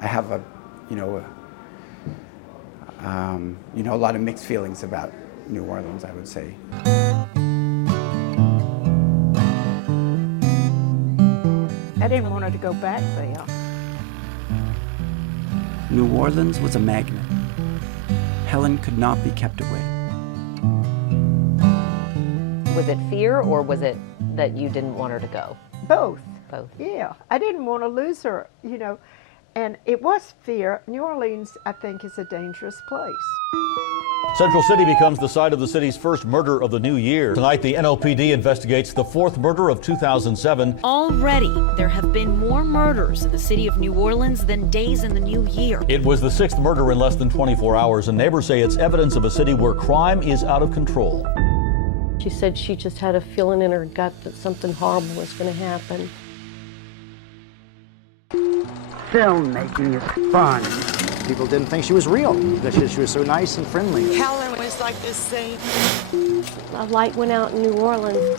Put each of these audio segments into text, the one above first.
I have a lot of mixed feelings about New Orleans, I would say. I didn't want her to go back there. New Orleans was a magnet. Helen could not be kept away. Was it fear, or was it that you didn't want her to go? Both. Both. Yeah, I didn't want to lose her, and it was fear. New Orleans, I think, is a dangerous place. Central City becomes the site of the city's first murder of the new year. Tonight, the NOPD investigates the fourth murder of 2007. Already, there have been more murders in the city of New Orleans than days in the new year. It was the sixth murder in less than 24 hours, and neighbors say it's evidence of a city where crime is out of control. She said she just had a feeling in her gut that something horrible was going to happen. Filmmaking is fun. People didn't think she was real because she was so nice and friendly. Helen was like this saint. A light went out in New Orleans.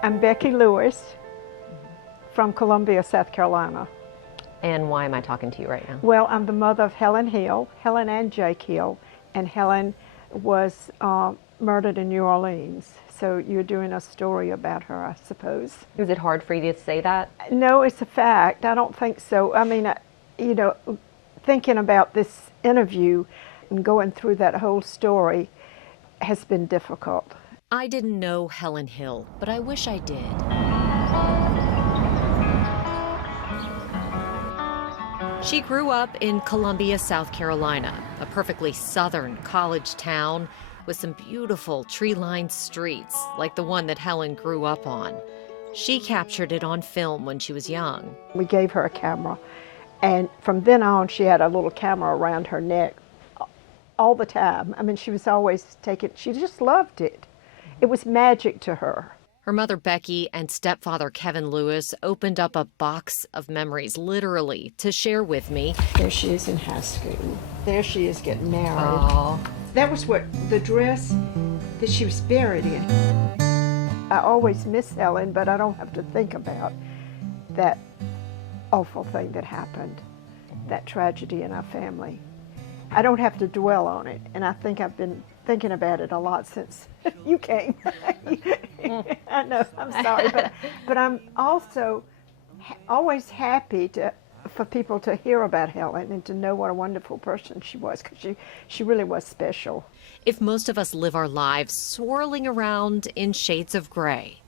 I'm Becky Lewis from Columbia, South Carolina. And why am I talking to you right now? Well, I'm the mother of Helen Hill, Helen and Jake Hill, and Helen was murdered in New Orleans. So you're doing a story about her, I suppose. Is it hard for you to say that? No, it's a fact. I don't think so. I mean, thinking about this interview and going through that whole story has been difficult. I didn't know Helen Hill, but I wish I did. She grew up in Columbia, South Carolina, a perfectly southern college town with some beautiful tree-lined streets like the one that Helen grew up on. She captured it on film when she was young. We gave her a camera, and from then on she had a little camera around her neck all the time. I mean, she was always taking, she just loved it. It was magic to her. Her mother, Becky, and stepfather, Kevin Lewis, opened up a box of memories, literally, to share with me. There she is in high school. There she is getting married. Oh. That was what the dress that she was buried in. I always miss Helen, but I don't have to think about that awful thing that happened, that tragedy in our family. I don't have to dwell on it, and I think I've been thinking about it a lot since you came. I know, I'm sorry, but I'm also always happy for people to hear about Helen and to know what a wonderful person she was, because she really was special. If most of us live our lives swirling around in shades of gray,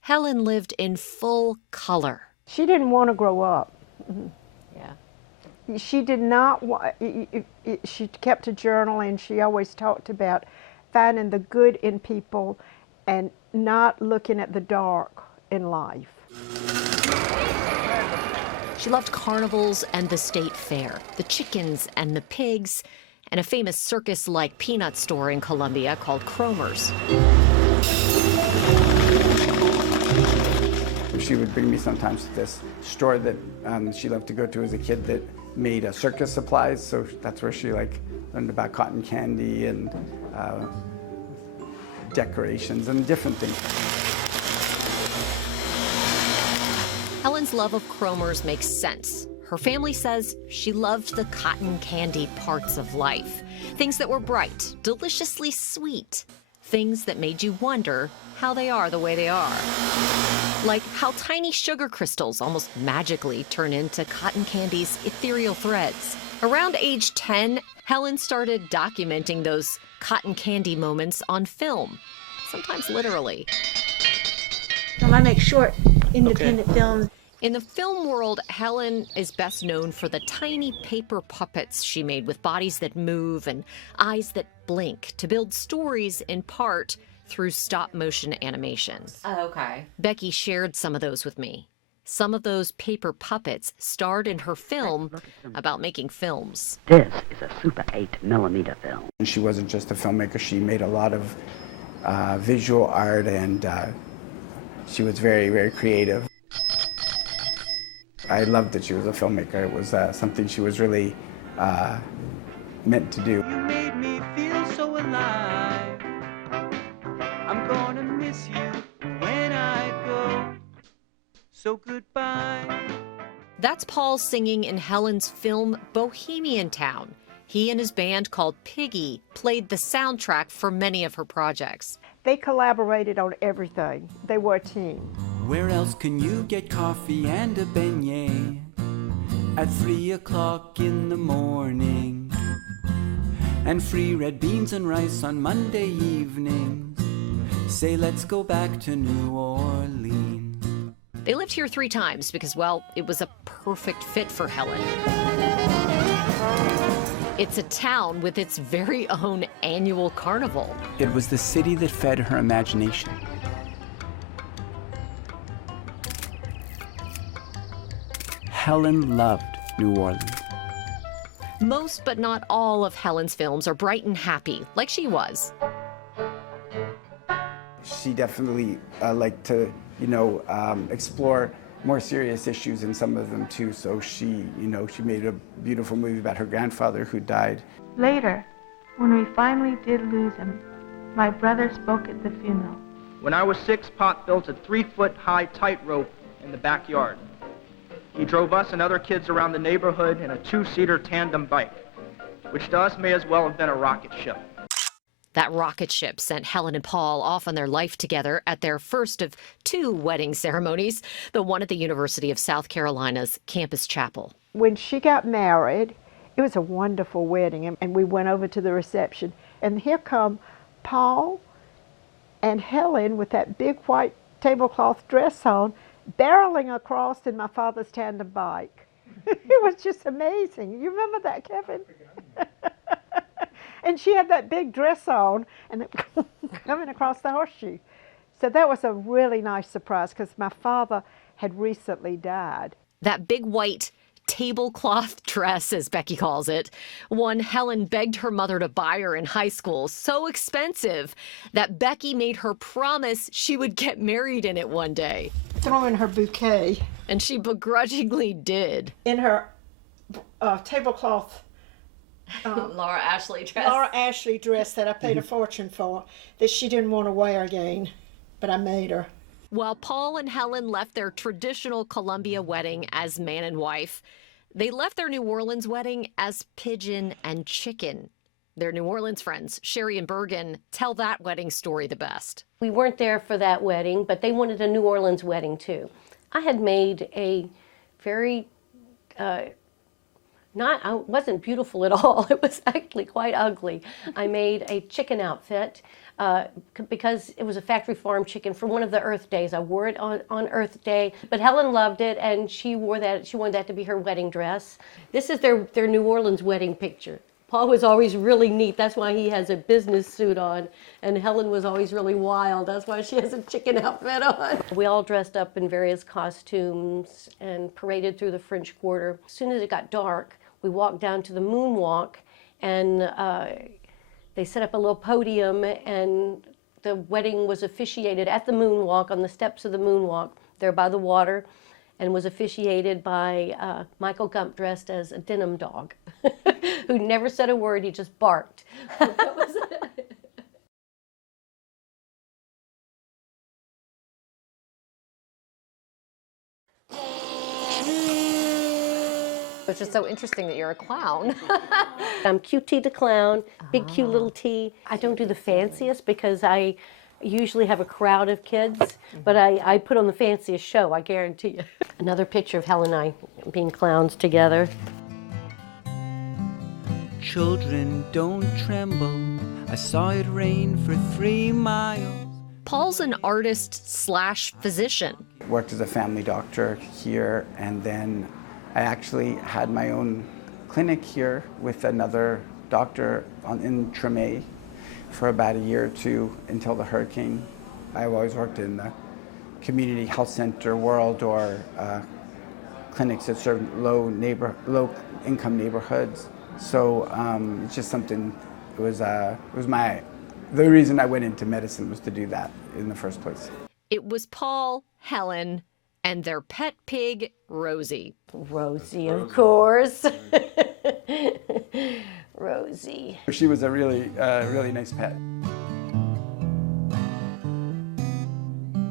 Helen lived in full color. She didn't want to grow up. Yeah. She did not want, she kept a journal, and she always talked about finding the good in people and not looking at the dark in life. She loved carnivals and the state fair, the chickens and the pigs, and a famous circus-like peanut store in Columbia called Cromer's. She would bring me sometimes to this store that she loved to go to as a kid that made circus supplies, so that's where she learned about cotton candy and decorations and different things. Helen's love of Cromer's makes sense. Her family says she loved the cotton candy parts of life. Things that were bright, deliciously sweet. Things that made you wonder how they are the way they are. Like how tiny sugar crystals almost magically turn into cotton candy's ethereal threads. Around age 10, Helen started documenting those cotton candy moments on film, sometimes literally. I make short, independent films. In the film world, Helen is best known for the tiny paper puppets she made with bodies that move and eyes that blink to build stories in part through stop-motion animation. Oh, okay. Becky shared some of those with me. Some of those paper puppets starred in her film about making films. This is a Super 8mm film. And she wasn't just a filmmaker, she made a lot of visual art, and she was very, very creative. I loved that she was a filmmaker. It was something she was really meant to do. You made me feel so alive. I'm gonna miss you when I go. So goodbye. That's Paul singing in Helen's film Bohemian Town. He and his band called Piggy played the soundtrack for many of her projects. They collaborated on everything. They were a team. Where else can you get coffee and a beignet at 3 o'clock in the morning? And free red beans and rice on Monday evenings. Say, let's go back to New Orleans. They lived here 3 times because, well, it was a perfect fit for Helen. It's a town with its very own annual carnival. It was the city that fed her imagination. Helen loved New Orleans. Most but not all of Helen's films are bright and happy, like she was. She definitely liked to, explore more serious issues in some of them too. So she made a beautiful movie about her grandfather who died. Later, when we finally did lose him, my brother spoke at the funeral. When I was 6, Pop built a 3-foot-high tightrope in the backyard. He drove us and other kids around the neighborhood in a 2-seater tandem bike, which to us may as well have been a rocket ship. That rocket ship sent Helen and Paul off on their life together at their first of 2 wedding ceremonies, the one at the University of South Carolina's campus chapel. When she got married, it was a wonderful wedding, and we went over to the reception. And here come Paul and Helen with that big white tablecloth dress on, barreling across in my father's tandem bike. It was just amazing. You remember that, Kevin? And she had that big dress on and coming across the horseshoe. So that was a really nice surprise because my father had recently died. That big white tablecloth dress, as Becky calls it, one Helen begged her mother to buy her in high school, so expensive that Becky made her promise she would get married in it one day. Throw in her bouquet. And she begrudgingly did. In her tablecloth Laura Ashley dress. Laura Ashley dress that I paid a fortune for, that she didn't want to wear again, but I made her. While Paul and Helen left their traditional Columbia wedding as man and wife, they left their New Orleans wedding as pigeon and chicken. Their New Orleans friends, Sherry and Bergen, tell that wedding story the best. We weren't there for that wedding, but they wanted a New Orleans wedding too. I had made a very, it wasn't beautiful at all. It was actually quite ugly. I made a chicken outfit because it was a factory farm chicken for one of the Earth Days. I wore it on Earth Day, but Helen loved it and she wore that. She wanted that to be her wedding dress. This is their New Orleans wedding picture. Paul was always really neat. That's why he has a business suit on. And Helen was always really wild. That's why she has a chicken outfit on. We all dressed up in various costumes and paraded through the French Quarter. As soon as it got dark, we walked down to the moonwalk, and they set up a little podium, and the wedding was officiated at the moonwalk, on the steps of the moonwalk, there by the water, and was officiated by Michael Gump dressed as a denim dog, who never said a word, he just barked. That was it. It's just so interesting that you're a clown. I'm QT the clown, big cute little T. I don't do the fanciest because I usually have a crowd of kids, but I put on the fanciest show, I guarantee you. Another picture of Helen and I being clowns together. Children, don't tremble. I saw it rain for 3 miles. Paul's an artist/physician. Worked as a family doctor here, and then I actually had my own clinic here with another doctor in Tremé for about a year or 2 until the hurricane. I've always worked in the community health center world or clinics that serve low-income neighborhoods. So it's just something. It was the reason I went into medicine was to do that in the first place. It was Paul, Helen, and their pet pig, Rosie. Rosie, of course. Rosie. She was a really nice pet.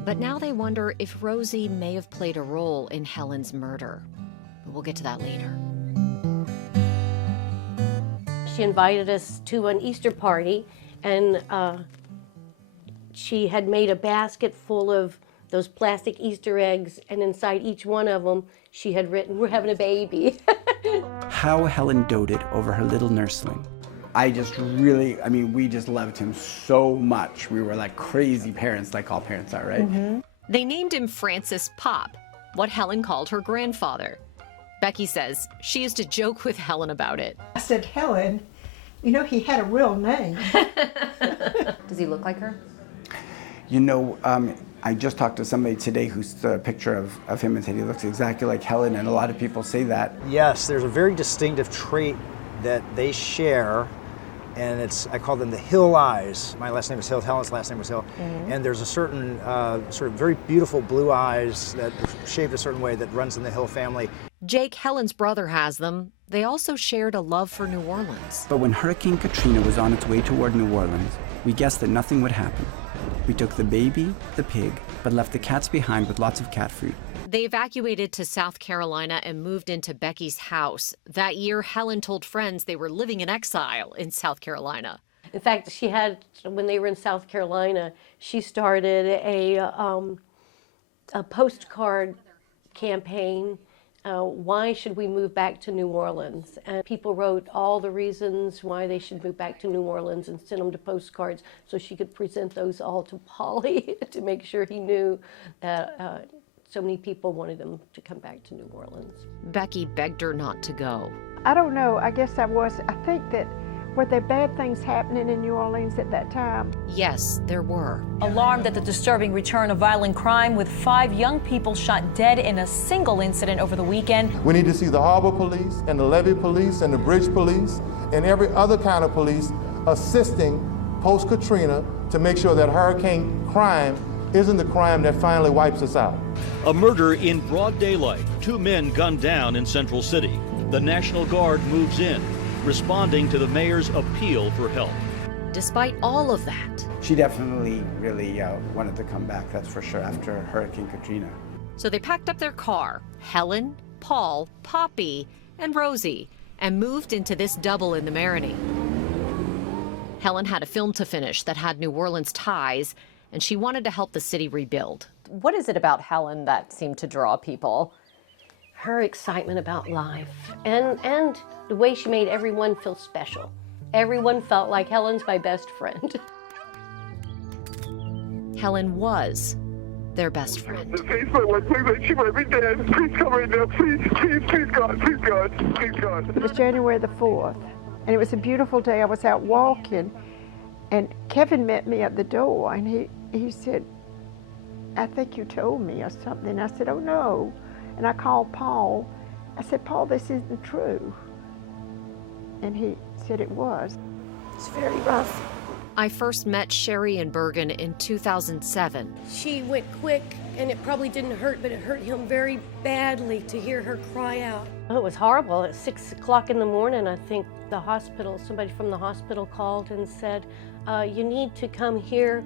But now they wonder if Rosie may have played a role in Helen's murder. But we'll get to that later. She invited us to an Easter party, and she had made a basket full of those plastic Easter eggs, and inside each one of them, she had written, "We're having a baby." How Helen doted over her little nursling. We just loved him so much. We were like crazy parents, like all parents are, right? Mm-hmm. They named him Francis Pop, what Helen called her grandfather. Becky says she used to joke with Helen about it. I said, Helen, you know, he had a real name. Does he look like her? You know, I just talked to somebody today who's the picture of him and said he looks exactly like Helen, and a lot of people say that. Yes, there's a very distinctive trait that they share, and I call them the Hill eyes. My last name is Hill, Helen's last name was Hill. Mm-hmm. And there's a certain sort of very beautiful blue eyes that are shaped a certain way that runs in the Hill family. Jake, Helen's brother, has them. They also shared a love for New Orleans. But when Hurricane Katrina was on its way toward New Orleans, we guessed that nothing would happen. We took the baby, the pig, but left the cats behind with lots of cat food. They evacuated to South Carolina and moved into Becky's house. That year, Helen told friends they were living in exile in South Carolina. In fact, when they were in South Carolina, she started a postcard campaign. Why should we move back to New Orleans? And people wrote all the reasons why they should move back to New Orleans and sent them to postcards so she could present those all to Polly to make sure he knew that so many people wanted them to come back to New Orleans. Becky begged her not to go. I don't know. I guess I think that were there bad things happening in New Orleans at that time? Yes, there were. Alarmed at the disturbing return of violent crime with 5 young people shot dead in a single incident over the weekend. We need to see the harbor police and the levee police and the bridge police and every other kind of police assisting post-Katrina to make sure that hurricane crime isn't the crime that finally wipes us out. A murder in broad daylight. 2 men gunned down in Central City. The National Guard moves in, responding to the mayor's appeal for help. Despite all of that, she definitely really wanted to come back, that's for sure, after Hurricane Katrina. So they packed up their car, Helen, Paul, Poppy, and Rosie, and moved into this double in the Marigny. Helen had a film to finish that had New Orleans ties, and she wanted to help the city rebuild. What is it about Helen that seemed to draw people? Her excitement about life and the way she made everyone feel special. Everyone felt like Helen's my best friend. Helen was their best friend. She might be dead. Please come right now. Please, God, please, God, please, God. It was January the 4th, and it was a beautiful day. I was out walking, and Kevin met me at the door, and he said, I think you told me or something. I said, oh no. And I called Paul. I said, Paul, this isn't true. And he said it was. It's very rough. I first met Sherry and Bergen in 2007. She went quick, and it probably didn't hurt, but it hurt him very badly to hear her cry out. Oh, it was horrible. At 6 o'clock in the morning, I think somebody from the hospital called and said, you need to come here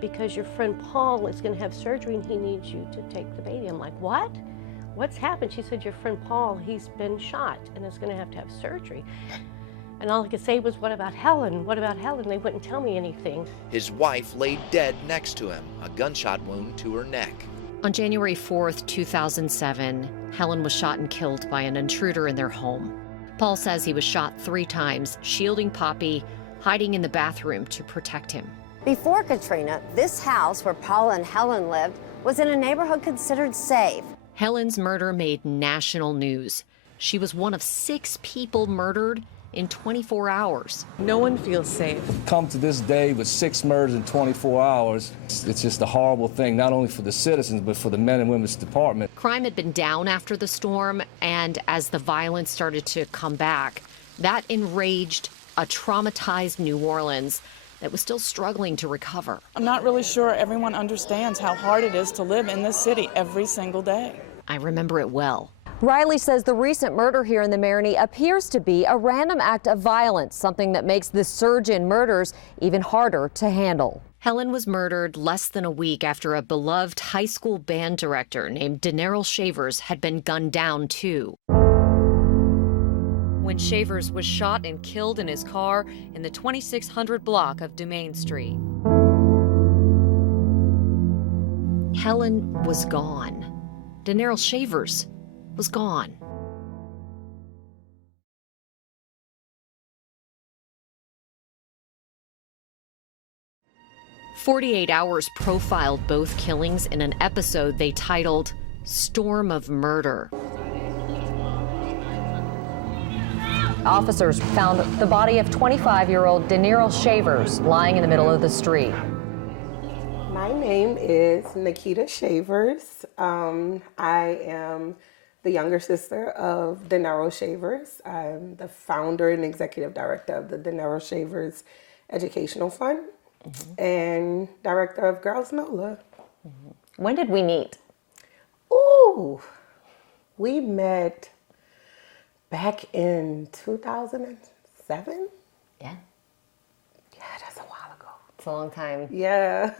because your friend Paul is going to have surgery and he needs you to take the baby. I'm like, what? What's happened? She said, your friend Paul, he's been shot and is going to have surgery. And all I could say was, what about Helen? What about Helen? They wouldn't tell me anything. His wife lay dead next to him, a gunshot wound to her neck. On January 4th, 2007, Helen was shot and killed by an intruder in their home. Paul says he was shot 3 times, shielding Poppy, hiding in the bathroom to protect him. Before Katrina, this house where Paul and Helen lived was in a neighborhood considered safe. Helen's murder made national news. She was one of 6 people murdered in 24 hours. No one feels safe. Come to this day with 6 murders in 24 hours. It's just a horrible thing, not only for the citizens, but for the men and women's department. Crime had been down after the storm, and as the violence started to come back, that enraged a traumatized New Orleans. that was still struggling to recover. I'm not really sure everyone understands how hard it is to live in this city every single day. I remember it well. Riley says the recent murder here in the Marigny appears to be a random act of violence, something that makes the surge in murders even harder to handle. Helen was murdered less than a week after a beloved high school band director named Daenerys Shavers had been gunned down too. When Shavers was shot and killed in his car in the 2600 block of Dumaine Street. Helen was gone. Daenerys Shavers was gone. "48 Hours" profiled both killings in an episode they titled "Storm of Murder." Officers found the body of 25-year-old Daenerys Shavers lying in the middle of the street. My name is Nikita Shavers. I am the younger sister of Daenerys Shavers. I'm the founder and executive director of the Daenerys Shavers Educational Fund and director of Girls NOLA. When did we meet? Ooh, we met back in 2007? Yeah. Yeah, that's a while ago. It's a long time. Yeah.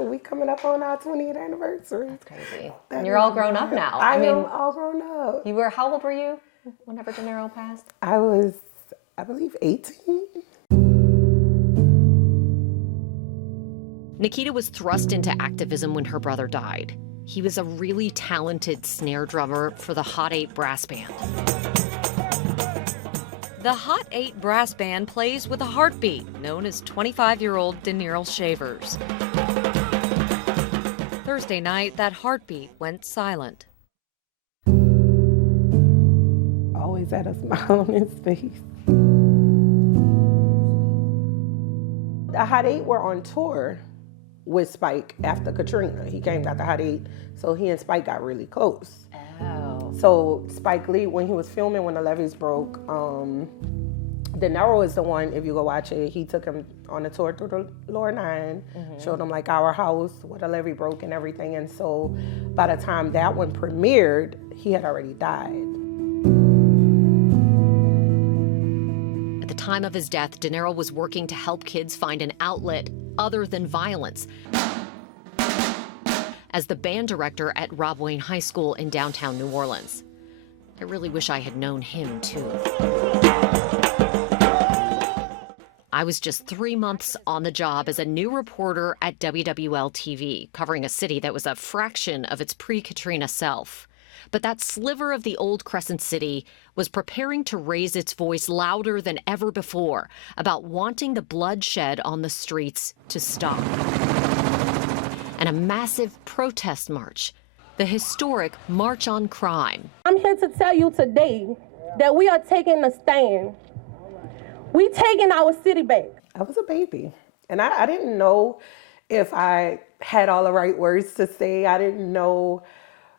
We coming up on our 20th anniversary. That's crazy. And you're all grown up now. I mean, all grown up. You were, how old were you whenever Daenerys passed? I was, I believe, 18. Nikita was thrust into activism when her brother died. He was a really talented snare drummer for the Hot 8 brass band. The Hot 8 brass band plays with a heartbeat, known as 25-year-old Daenerys Shavers. Thursday night, that heartbeat went silent. Always had a smile on his face. The Hot 8 were on tour with Spike after Katrina. He came out the Hot 8, so he and Spike got really close. Oh. So Spike Lee, when he was filming When the Levees Broke, Daenerys is the one, if you go watch it, he took him on a tour through the Lower Nine, showed him like our house, where the levee broke and everything. And so by the time that one premiered, he had already died. At the time of his death, Daenerys was working to help kids find an outlet other than violence. As the band director at Rob Wayne High School in downtown New Orleans. I really wish I had known him too. I was just 3 months on the job as a new reporter at WWL-TV, covering a city that was a fraction of its pre-Katrina self. But that sliver of the old Crescent City was preparing to raise its voice louder than ever before about wanting the bloodshed on the streets to stop. And a massive protest march, the historic March on Crime. I'm here to tell you today that we are taking a stand. We taking our city back. I was a baby, and I didn't know if I had all the right words to say. I didn't know,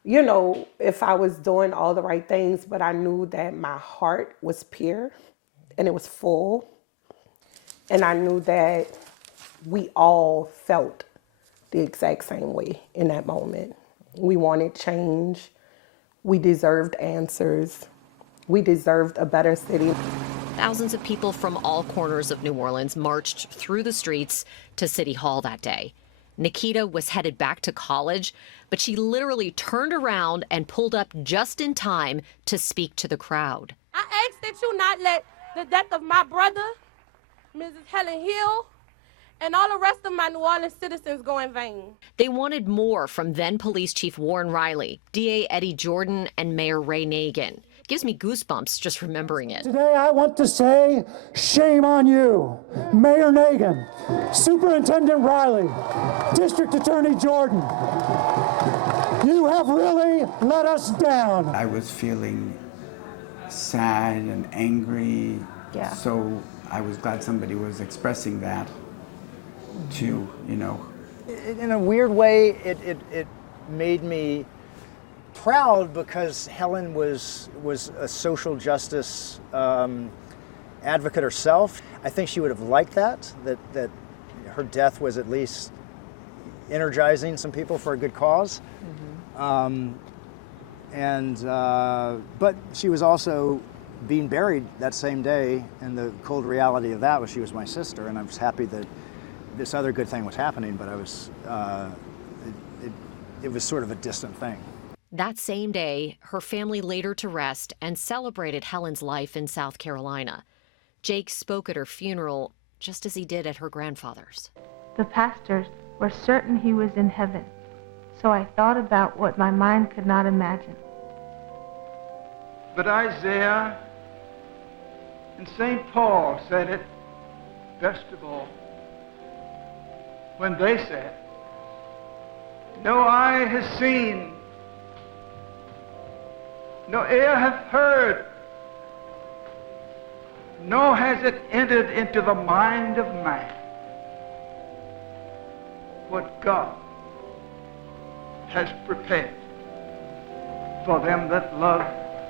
you know, if I was doing all the right things, but I knew that my heart was pure and it was full. And I knew that we all felt the exact same way in that moment. We wanted change. We deserved answers. We deserved a better city. Thousands of people from all corners of New Orleans marched through the streets to City Hall that day. Nikita was headed back to college, but she literally turned around and pulled up just in time to speak to the crowd. I ask that you not let the death of my brother, Mrs. Helen Hill, and all the rest of my New Orleans citizens go in vain. They wanted more from then Police Chief Warren Riley, DA Eddie Jordan, and Mayor Ray Nagin. Gives me goosebumps just remembering it. Today I want to say, shame on you, Mayor Nagin, Superintendent Riley, District Attorney Jordan. You have really let us down. I was feeling sad and angry, so I was glad somebody was expressing that too, you know. In a weird way, it made me proud because Helen was a social justice advocate herself. I think she would have liked that her death was at least energizing some people for a good cause. But she was also being buried that same day, and the cold reality of that was she was my sister, and I was happy that this other good thing was happening, but I was, it was sort of a distant thing. That same day, her family laid her to rest and celebrated Helen's life in South Carolina. Jake spoke at her funeral just as he did at her grandfather's. The pastors were certain he was in heaven, so I thought about what my mind could not imagine. But Isaiah and St. Paul said it best of all when they said, "No eye has seen, no ear hath heard, nor has it entered into the mind of man what God has prepared for them that love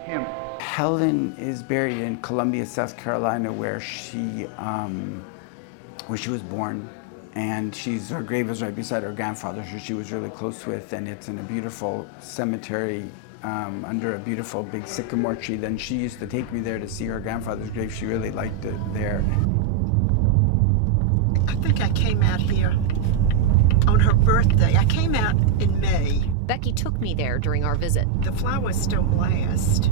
him." Helen is buried in Columbia, South Carolina, where she was born, and her grave is right beside her grandfather's, who she was really close with, and it's in a beautiful cemetery under a beautiful big sycamore tree. Then she used to take me there to see her grandfather's grave. She really liked it there. I think I came out here on her birthday. I came out in May. Becky took me there during our visit. The flowers don't last,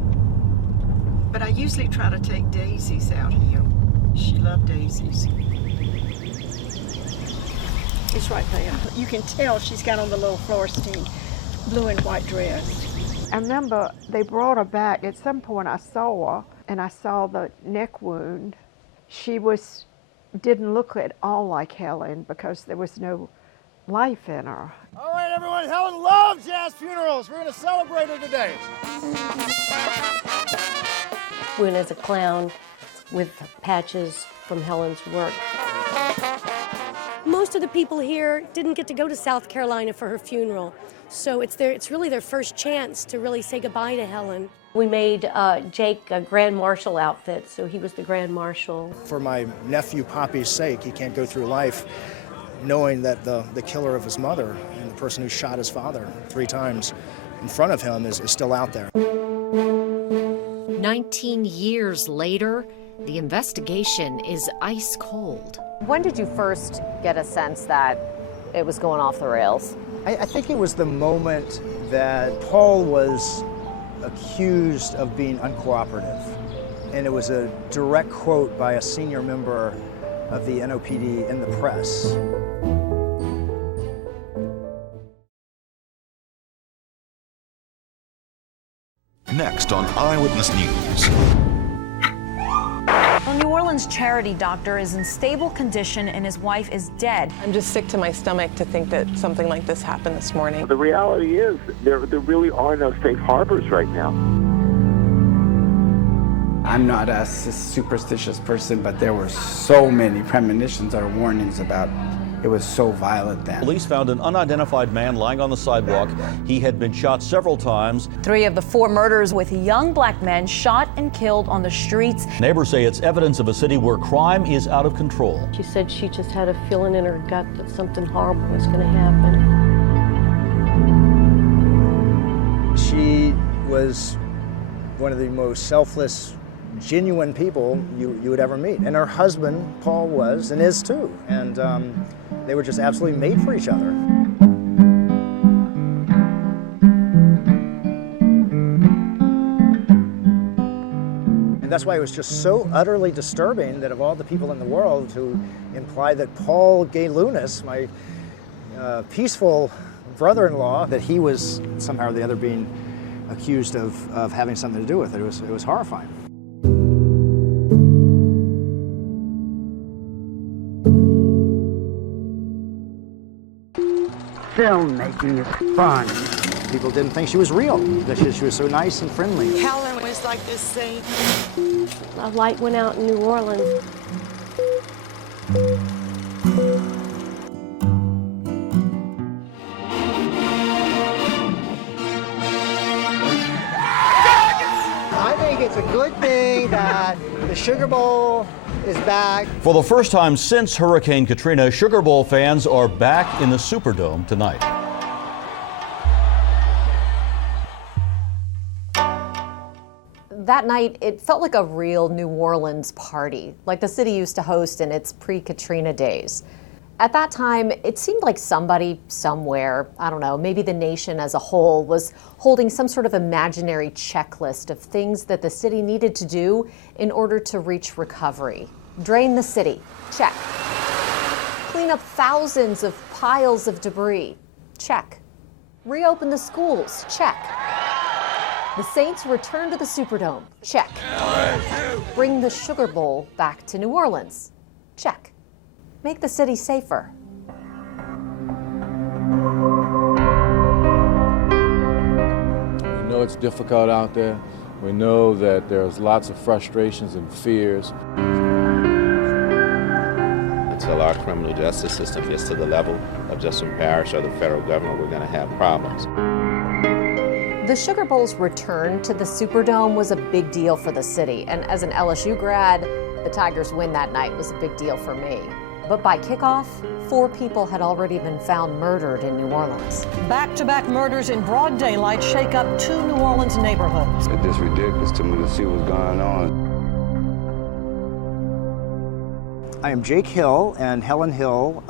but I usually try to take daisies out here. She loved daisies. It's right there. You can tell she's got on the little Florentine blue and white dress. I remember they brought her back. At some point I saw her, and I saw the neck wound. She didn't look at all like Helen because there was no life in her. All right, everyone, Helen loves jazz funerals. We're going to celebrate her today. Went as a clown with patches from Helen's work. Most of the people here didn't get to go to South Carolina for her funeral, so it's really their first chance to really say goodbye to Helen. We made Jake a Grand Marshal outfit, so he was the Grand Marshal. For my nephew Poppy's sake, he can't go through life knowing that the killer of his mother and the person who shot his father 3 times in front of him is still out there. 19 years later, the investigation is ice cold. When did you first get a sense that it was going off the rails? I think it was the moment that Paul was accused of being uncooperative. And it was a direct quote by a senior member of the NOPD in the press. Next on Eyewitness News. A New Orleans charity doctor is in stable condition and his wife is dead. I'm just sick to my stomach to think that something like this happened this morning. The reality is there really are no safe harbors right now. I'm not a superstitious person, but there were so many premonitions or warnings about it was so violent then. Police found an unidentified man lying on the sidewalk. He had been shot several times. 3 of the 4 murders with young black men shot and killed on the streets. Neighbors say it's evidence of a city where crime is out of control. She said she just had a feeling in her gut that something horrible was going to happen. She was one of the most selfless, genuine people you would ever meet. And her husband, Paul, was and is too. And they were just absolutely made for each other. And that's why it was just so utterly disturbing that of all the people in the world who imply that Paul Gay Lunas, my peaceful brother-in-law, that he was somehow or the other being accused of having something to do with it. It was horrifying. Filmmaking is fun. People didn't think she was real, that she was so nice and friendly. Helen was like this saint. A light went out in New Orleans. I think it's a good good thing that the Sugar Bowl is back. For the first time since Hurricane Katrina, Sugar Bowl fans are back in the Superdome tonight. That night, it felt like a real New Orleans party, like the city used to host in its pre-Katrina days. At that time, it seemed like somebody, somewhere, I don't know, maybe the nation as a whole, was holding some sort of imaginary checklist of things that the city needed to do in order to reach recovery. Drain the city, check. Clean up thousands of piles of debris, check. Reopen the schools, check. The Saints return to the Superdome, check. Bring the Sugar Bowl back to New Orleans, check. Make the city safer. We know it's difficult out there. We know that there's lots of frustrations and fears. Until our criminal justice system gets to the level of just some parish or the federal government, we're going to have problems. The Sugar Bowl's return to the Superdome was a big deal for the city, and as an LSU grad, the Tigers' win that night was a big deal for me. But by kickoff, 4 people had already been found murdered in New Orleans. Back-to-back murders in broad daylight shake up 2 New Orleans neighborhoods. It's just ridiculous to me to see what's going on. I am Jake Hill, and Helen Hill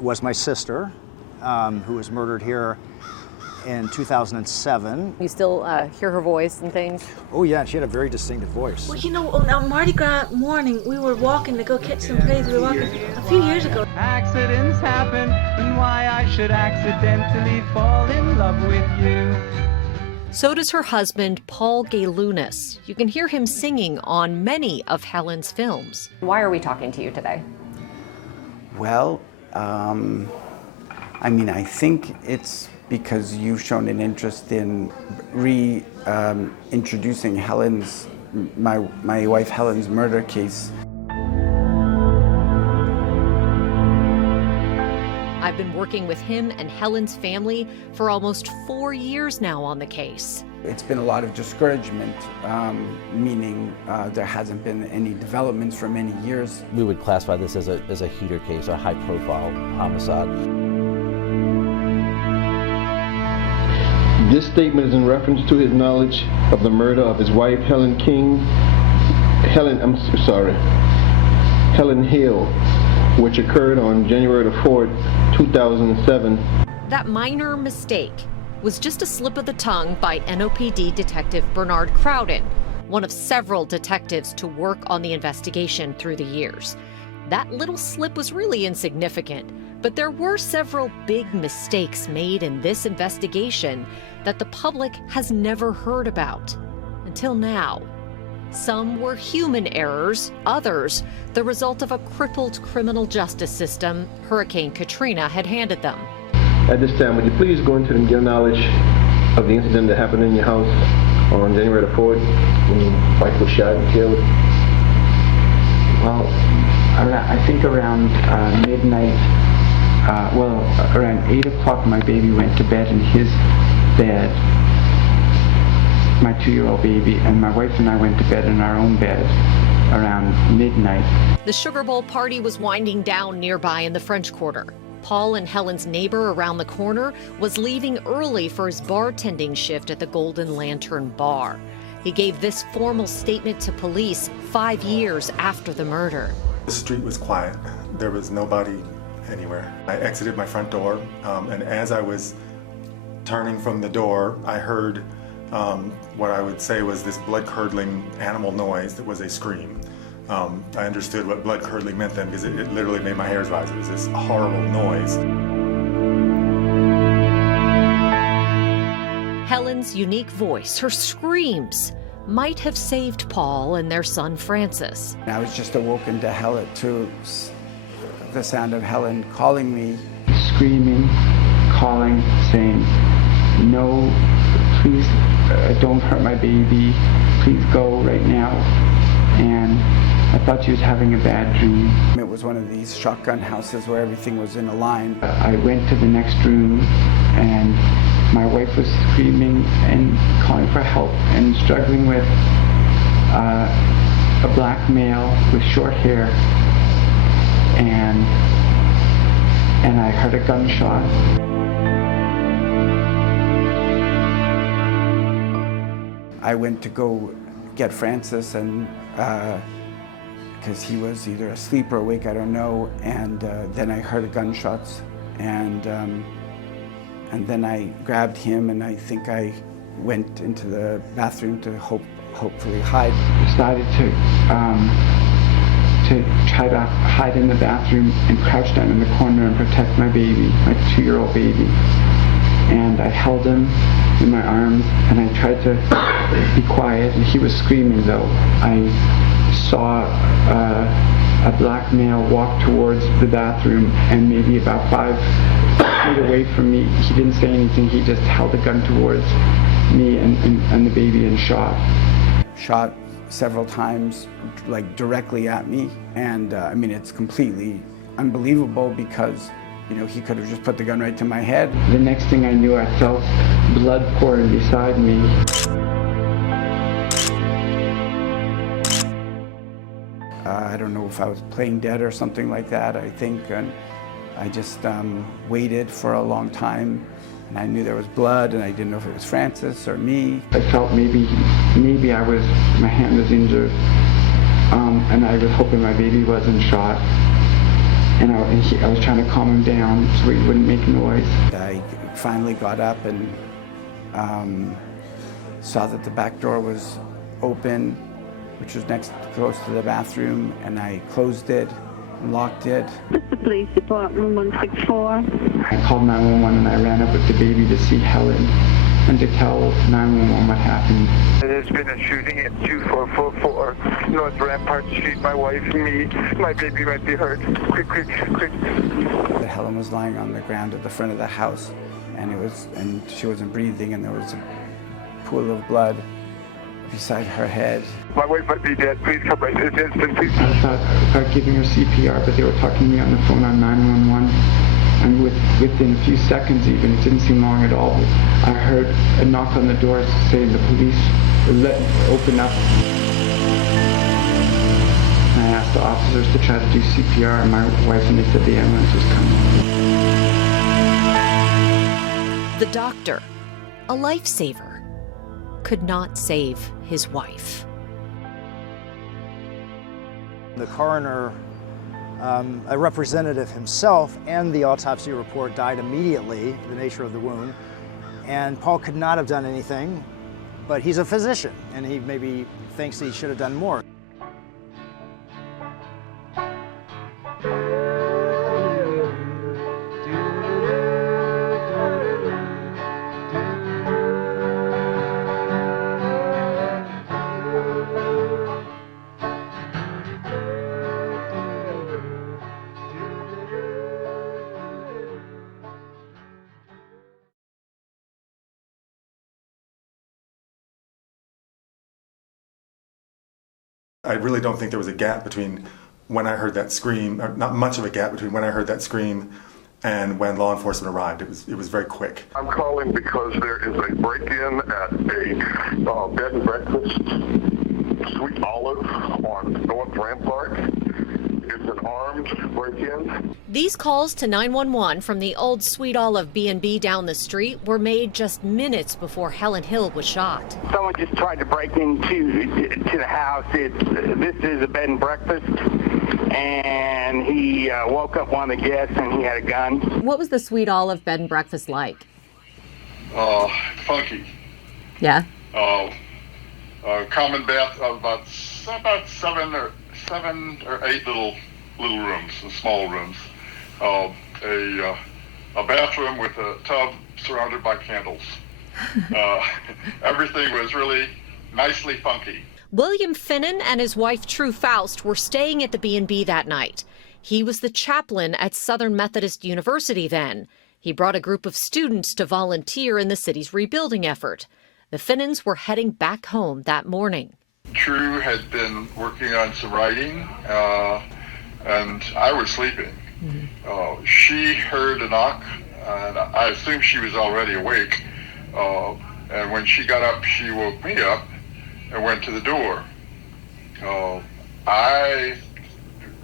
was my sister, who was murdered here in 2007. You still hear her voice and things? Oh yeah, she had a very distinctive voice. Well, you know, on Mardi Gras morning, we were walking to go catch some praise. We were walking a few years ago. Accidents happen, and why I should accidentally fall in love with you. So does her husband, Paul Gaylunas. You can hear him singing on many of Helen's films. Why are we talking to you today? Well, I mean, I think it's because you've shown an interest in introducing my wife Helen's murder case. I've been working with him and Helen's family for almost 4 years now on the case. It's been a lot of discouragement, meaning there hasn't been any developments for many years. We would classify this as a heater case, a high-profile homicide. This statement is in reference to his knowledge of the murder of his wife, Helen Hill, which occurred on January the 4th, 2007. That minor mistake was just a slip of the tongue by NOPD Detective Bernard Crowden, one of several detectives to work on the investigation through the years. That little slip was really insignificant, but there were several big mistakes made in this investigation that the public has never heard about until now. Some were human errors, others the result of a crippled criminal justice system Hurricane Katrina had handed them. At this time, would you please go into your knowledge of the incident that happened in your house on January the 4th when your wife was shot and killed? Well, I think around midnight, around 8 o'clock, my baby went to bed in his bed, my 2-year-old baby, and my wife and I went to bed in our own bed around midnight. The Sugar Bowl party was winding down nearby in the French Quarter. Paul and Helen's neighbor around the corner was leaving early for his bartending shift at the Golden Lantern Bar. He gave this formal statement to police 5 years after the murder. The street was quiet. There was nobody anywhere. I exited my front door, and as I was turning from the door, I heard what I would say was this blood-curdling animal noise that was a scream. I understood what blood-curdling meant then because it literally made my hairs rise. It was this horrible noise. Helen's unique voice, her screams, might have saved Paul and their son Francis. I was just awoken to the sound of Helen calling me. Screaming, calling, saying, "No, please don't hurt my baby. Please go right now." And I thought she was having a bad dream. It was one of these shotgun houses where everything was in a line. I went to the next room and my wife was screaming and calling for help and struggling with a black male with short hair, and I heard a gunshot. I went to go get Francis, and because he was either asleep or awake, I don't know, and then I heard gunshots, and then I grabbed him, and I think I went into the bathroom to hopefully hide. Decided to try to hide in the bathroom and crouch down in the corner and protect my baby, my 2-year-old baby. And I held him in my arms, and I tried to be quiet, and he was screaming though. I saw a black male walk towards the bathroom, and maybe about 5 feet away from me. He didn't say anything, he just held a gun towards me and the baby and shot. Shot several times, like directly at me, and I mean, it's completely unbelievable because, you know, he could have just put the gun right to my head. The next thing I knew, I felt blood pouring beside me. I don't know if I was playing dead or something like that, I think, and I just waited for a long time, and I knew there was blood, and I didn't know if it was Francis or me. I felt maybe my hand was injured, and I was hoping my baby wasn't shot. And I was trying to calm him down so he wouldn't make noise. I finally got up and saw that the back door was open, which was close to the bathroom, and I closed it and locked it. This is the police department, 164. I called 911 and I ran up with the baby to see Helen and to tell 911 what happened. There's been a shooting at 2444 North Rampart Street. My wife, me, my baby might be hurt. Quick. Helen was lying on the ground at the front of the house, and she wasn't breathing, and there was a pool of blood beside her head. My wife might be dead. Please come right this instant, please. I thought about giving her CPR, but they were talking to me on the phone on 911. And within a few seconds even, it didn't seem long at all, I heard a knock on the door saying the police would open up. And I asked the officers to try to do CPR, and my wife, and they said the ambulance was coming. The doctor, a lifesaver, could not save his wife. The coroner, a representative himself, and the autopsy report died immediately, the nature of the wound. And Paul could not have done anything, but he's a physician, and he maybe thinks he should have done more. I really don't think there was a gap between when I heard that scream, or not much of a gap between when I heard that scream and when law enforcement arrived. It was very quick. I'm calling because there is a break-in at a bed and breakfast, Sweet Olive on North Rampart. It's an armed break-in. These calls to 911 from the old Sweet Olive B&B down the street were made just minutes before Helen Hill was shot. Someone just tried to break into the house. This is a bed and breakfast, and he woke up one of the guests, and he had a gun. What was the Sweet Olive bed and breakfast like? Funky. Yeah. Common bath of about 7 or 8 little rooms, small rooms. A bathroom with a tub surrounded by candles. Everything was really nicely funky. William Finnan and his wife True Faust were staying at the B&B that night. He was the chaplain at Southern Methodist University then. He brought a group of students to volunteer in the city's rebuilding effort. The Finnans were heading back home that morning. True had been working on some writing, and I was sleeping. Mm-hmm. She heard a knock, and I assumed she was already awake. And when she got up, she woke me up and went to the door. I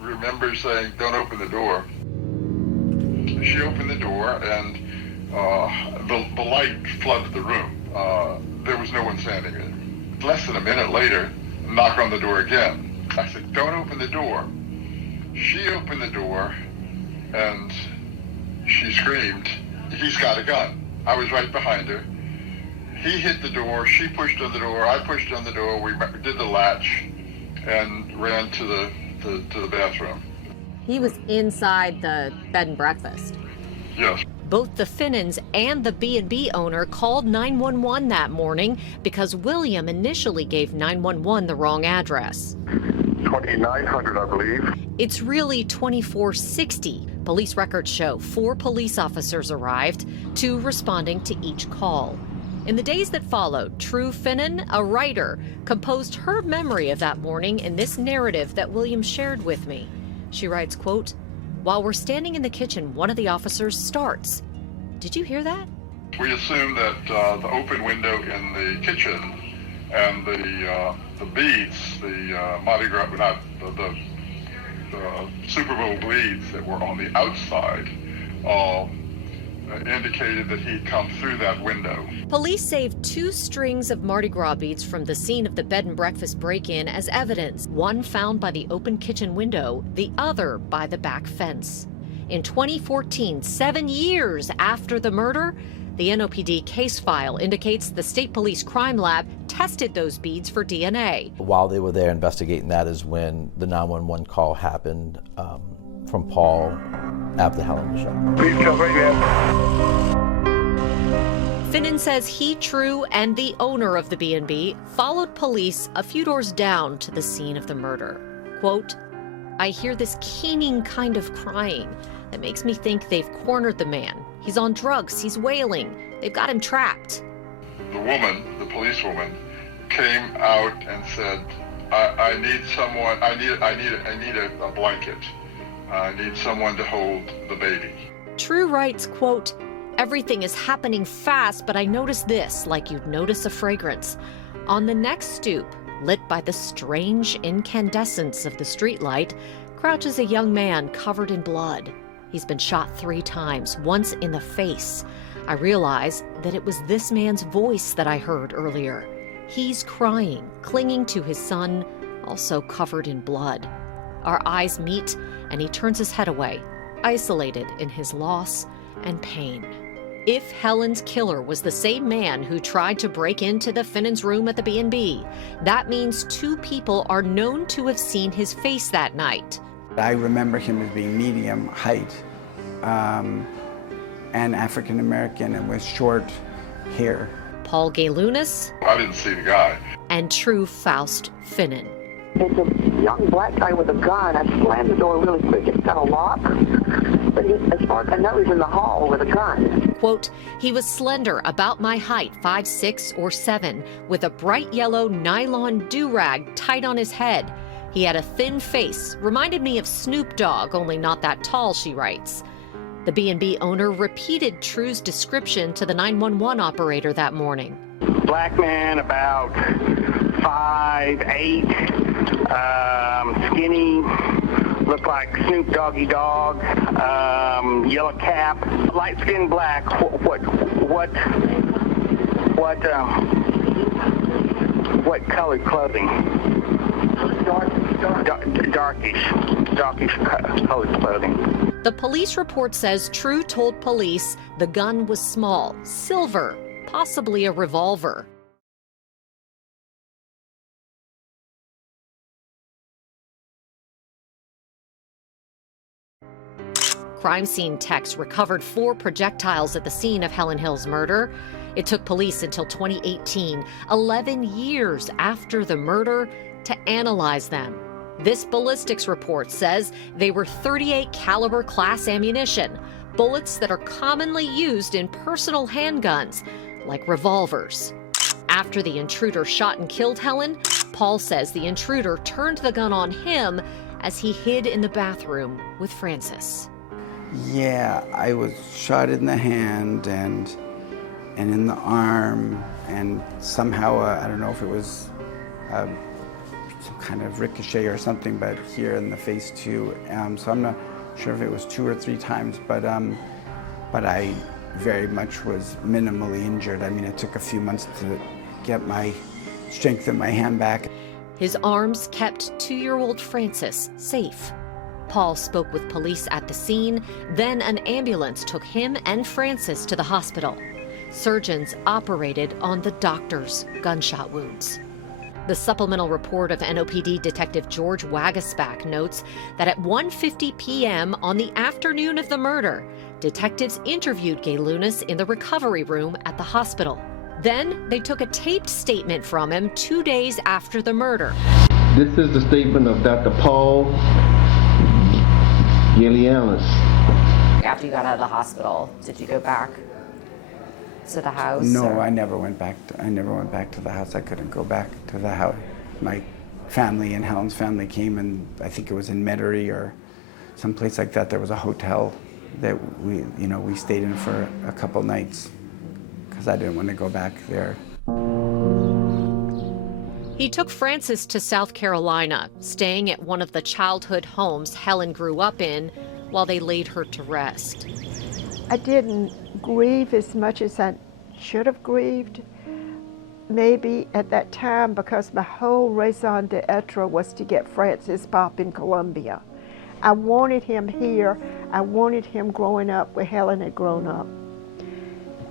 remember saying, "Don't open the door." She opened the door, and the light flooded the room. There was no one standing there. Less than a minute later, knock on the door again. I said, "Don't open the door." She opened the door, and she screamed, "He's got a gun." I was right behind her. He hit the door, she pushed on the door, I pushed on the door, we did the latch, and ran to the bathroom. He was inside the bed and breakfast. Yes. Both the Finnans and the B&B owner called 911 that morning because William initially gave 911 the wrong address. 2900, I believe. It's really 2460. Police records show 4 police officers arrived, 2 responding to each call. In the days that followed, True Finnan, a writer, composed her memory of that morning in this narrative that William shared with me. She writes, quote, "While we're standing in the kitchen, one of the officers starts. Did you hear that?" We assumed that the open window in the kitchen and the beads, the Mardi Gras, not the Super Bowl beads that were on the outside, indicated that he'd come through that window. Police saved 2 strings of Mardi Gras beads from the scene of the bed and breakfast break-in as evidence, one found by the open kitchen window, the other by the back fence. In 2014, 7 years after the murder, the NOPD case file indicates the State Police Crime Lab tested those beads for DNA. While they were there investigating that is when the 911 call happened from Paul after Helen was shot. Please come right now. Finnan says he, True, and the owner of the B&B followed police a few doors down to the scene of the murder. Quote, "I hear this keening kind of crying that makes me think they've cornered the man. He's on drugs, he's wailing, they've got him trapped." The woman, the policewoman, came out and said, I need someone, I need a blanket. I need someone to hold the baby. True writes, quote, "Everything is happening fast, but I noticed this, like you'd notice a fragrance. On the next stoop, lit by the strange incandescence of the streetlight, crouches a young man covered in blood. He's been shot 3 times, once in the face. I realize that it was this man's voice that I heard earlier. He's crying, clinging to his son, also covered in blood. Our eyes meet, and he turns his head away, isolated in his loss and pain." If Helen's killer was the same man who tried to break into the Finnan's room at the B&B, that means 2 people are known to have seen his face that night. I remember him as being medium height and African American and with short hair. Paul Gaylunas. I didn't see the guy. And True Faust Finnan. It's a young black guy with a gun. I slammed the door really quick. It's got a lock. But as far as I know, he's in the hall with a gun. Quote, "He was slender, about my height, 5'6" or 7, with a bright yellow nylon do-rag tied on his head. He had a thin face, reminded me of Snoop Dogg, only not that tall," she writes. The B&B owner repeated True's description to the 911 operator that morning. Black man, about 5'8", skinny, looked like Snoop Doggy Dogg, yellow cap, light skin black. What colored clothing? Darkish colored clothing. The police report says True told police the gun was small, silver, possibly a revolver. Crime scene techs recovered 4 projectiles at the scene of Helen Hill's murder. It took police until 2018, 11 years after the murder, to analyze them. This ballistics report says they were .38 caliber class ammunition, bullets that are commonly used in personal handguns, like revolvers. After the intruder shot and killed Helen, Paul says the intruder turned the gun on him as he hid in the bathroom with Frances. Yeah, I was shot in the hand and in the arm, and somehow, I don't know if it was some kind of ricochet or something, but here in the face too. So I'm not sure if it was 2 or 3 times, but I very much was minimally injured. I mean, it took a few months to get my strength in my hand back. His arms kept 2-year-old Francis safe. Paul spoke with police at the scene, then an ambulance took him and Francis to the hospital. Surgeons operated on the doctor's gunshot wounds. The supplemental report of NOPD Detective George Wagasback notes that at 1:50 p.m. on the afternoon of the murder, detectives interviewed Gay Lunas in the recovery room at the hospital. Then they took a taped statement from him 2 days after the murder. This is the statement of Dr. Paul Galianis. After you got out of the hospital, did you go back to the house? No, or? I never went back to the house. I couldn't go back to the house. My family and Helen's family came, and I think it was in Metairie or someplace like that. There was a hotel that we stayed in for a couple nights because I didn't want to go back there. He took Francis to South Carolina, staying at one of the childhood homes Helen grew up in while they laid her to rest. I didn't grieve as much as I should have grieved, maybe at that time, because my whole raison d'etre was to get Francis Pop in Columbia. I wanted him here. I wanted him growing up where Helen had grown up,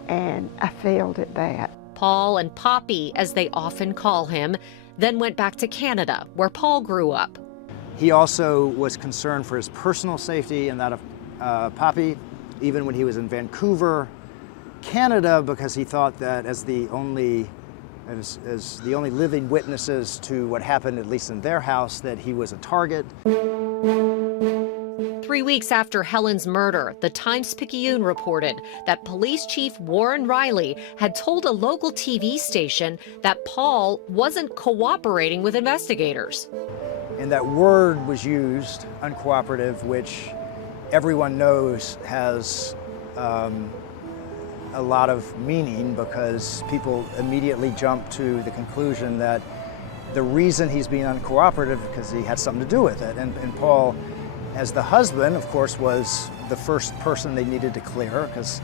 and I failed at that. Paul and Poppy, as they often call him, then went back to Canada, where Paul grew up. He also was concerned for his personal safety and that of Poppy, even when he was in Vancouver, Canada, because he thought that as the only living witnesses to what happened, at least in their house, that he was a target. 3 weeks after Helen's murder, the Times-Picayune reported that Police Chief Warren Riley had told a local TV station that Paul wasn't cooperating with investigators. And that word was used, uncooperative, which everyone knows has a lot of meaning, because people immediately jump to the conclusion that the reason he's being uncooperative is because he had something to do with it. And Paul, as the husband, of course, was the first person they needed to clear, because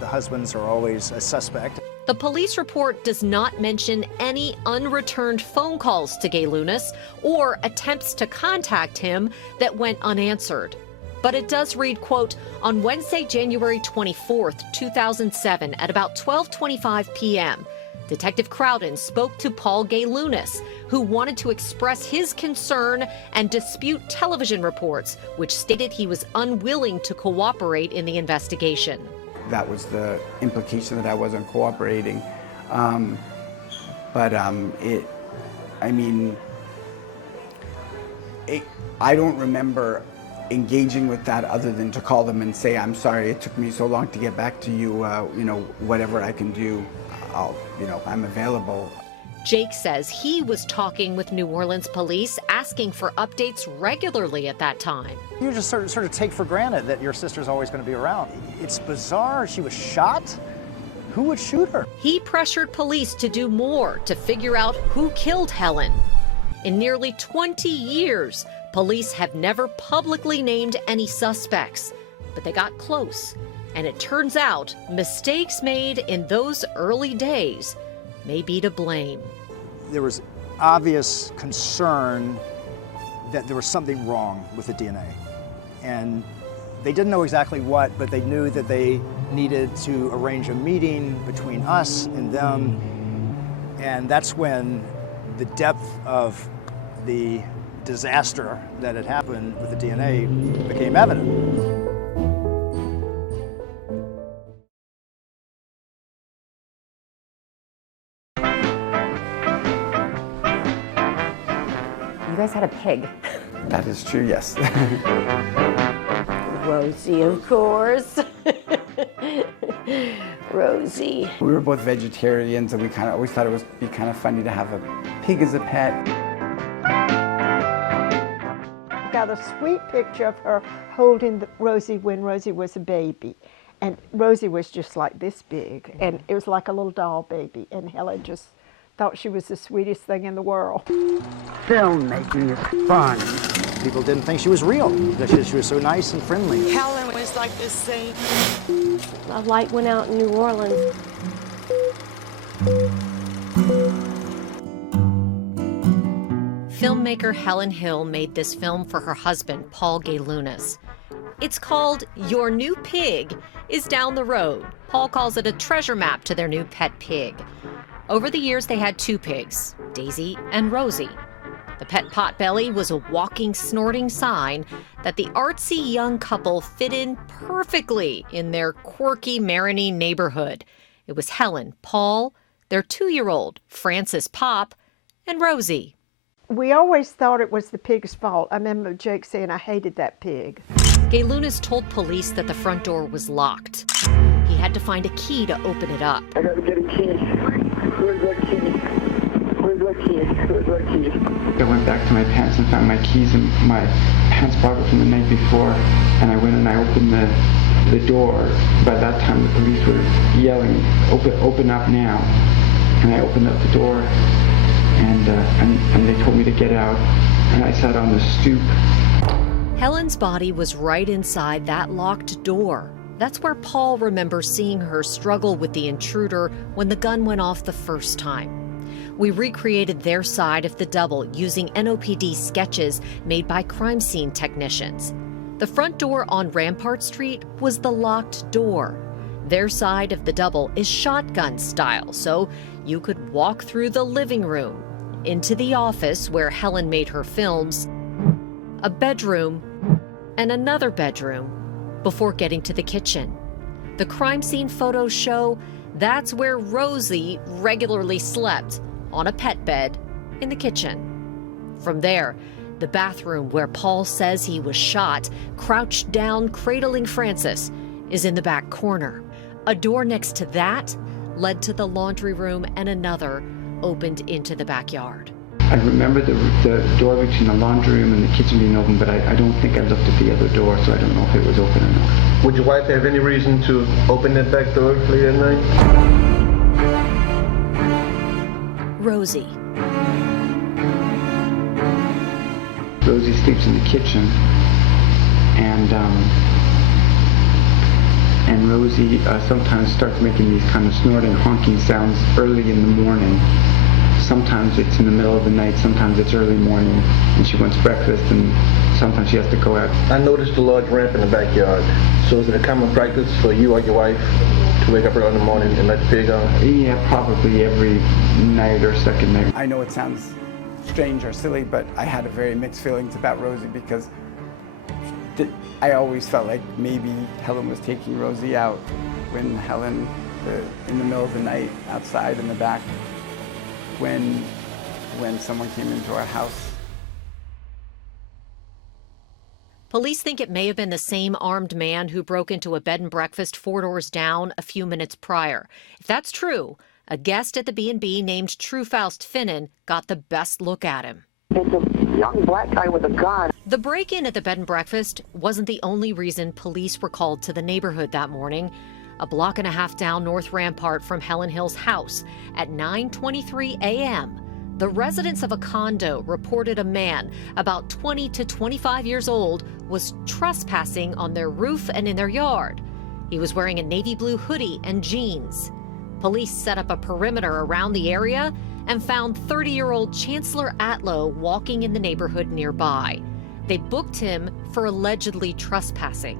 the husbands are always a suspect. The police report does not mention any unreturned phone calls to Gay Lunas or attempts to contact him that went unanswered. But it does read, quote, on Wednesday, January 24th, 2007, at about 12:25 p.m., Detective Crowden spoke to Paul Gay Lunas, who wanted to express his concern and dispute television reports, which stated he was unwilling to cooperate in the investigation. That was the implication, that I wasn't cooperating. I don't remember engaging with that other than to call them and say, I'm sorry, it took me so long to get back to you, whatever I can do, I'm available. Jake says he was talking with New Orleans police, asking for updates regularly at that time. You just sort of take for granted that your sister's always going to be around. It's bizarre. She was shot. Who would shoot her? He pressured police to do more to figure out who killed Helen. In nearly 20 years, police have never publicly named any suspects, but they got close. And it turns out mistakes made in those early days may be to blame. There was obvious concern that there was something wrong with the DNA. And they didn't know exactly what, but they knew that they needed to arrange a meeting between us and them. And that's when the depth of the disaster that had happened with the DNA became evident. You guys had a pig. That is true, yes. Rosie, of course. Rosie. We were both vegetarians, and we kind of always thought it would be kind of funny to have a pig as a pet. I've got a sweet picture of her holding Rosie when Rosie was a baby. And Rosie was just like this big, and it was like a little doll baby, and Helen just thought she was the sweetest thing in the world. Filmmaking is fun. People didn't think she was real because she was so nice and friendly. Helen was like this saint. A light went out in New Orleans. Filmmaker Helen Hill made this film for her husband, Paul Gaylunas. It's called Your New Pig is Down the Road. Paul calls it a treasure map to their new pet pig. Over the years, they had two pigs, Daisy and Rosie. The pet potbelly was a walking, snorting sign that the artsy young couple fit in perfectly in their quirky Marigny neighborhood. It was Helen, Paul, their 2-year-old, Frances Pop, and Rosie. We always thought it was the pig's fault. I remember Jake saying, I hated that pig. Gaylunas told police that the front door was locked. He had to find a key to open it up. I gotta get a key. Where's that key? Where's that key? Where's that key? I went back to my pants and found my keys in my pants pocket from the night before, and I went and I opened the door. By that time, the police were yelling, open up now. And I opened up the door, and they told me to get out, and I sat on the stoop. Helen's body was right inside that locked door. That's where Paul remembers seeing her struggle with the intruder when the gun went off the first time. We recreated their side of the double using NOPD sketches made by crime scene technicians. The front door on Rampart Street was the locked door. Their side of the double is shotgun style, so you could walk through the living room, into the office where Helen made her films, a bedroom, and another bedroom before getting to the kitchen. The crime scene photos show that's where Rosie regularly slept, on a pet bed in the kitchen. From there, the bathroom where Paul says he was shot, crouched down, cradling Frances, is in the back corner. A door next to that led to the laundry room, and another opened into the backyard. I remember the door between the laundry room and the kitchen being open, but I don't think I looked at the other door, so I don't know if it was open or not. Would your wife have any reason to open that back door late at night? Rosie. Rosie sleeps in the kitchen, and Rosie sometimes starts making these kind of snorting, honking sounds early in the morning. Sometimes it's in the middle of the night, sometimes it's early morning, and she wants breakfast, and sometimes she has to go out. I noticed a large ramp in the backyard. So is it a common practice for you or your wife to wake up early in the morning and let the pig out? Yeah, probably every night or second night. I know it sounds strange or silly, but I had a very mixed feelings about Rosie because I always felt like maybe Helen was taking Rosie out when Helen, in the middle of the night, outside in the back, when someone came into our house. Police think it may have been the same armed man who broke into a bed and breakfast 4 doors down a few minutes prior. If that's true, a guest at the B&B named Trufaust Finnan got the best look at him. It's a young black guy with a gun. The break-in at the bed and breakfast wasn't the only reason police were called to the neighborhood that morning. A block and a half down North Rampart from Helen Hill's house at 9:23 a.m., the residents of a condo reported a man about 20 to 25 years old was trespassing on their roof and in their yard. He was wearing a navy blue hoodie and jeans. Police set up a perimeter around the area and found 30-year-old Chancellor Atlow walking in the neighborhood nearby. They booked him for allegedly trespassing.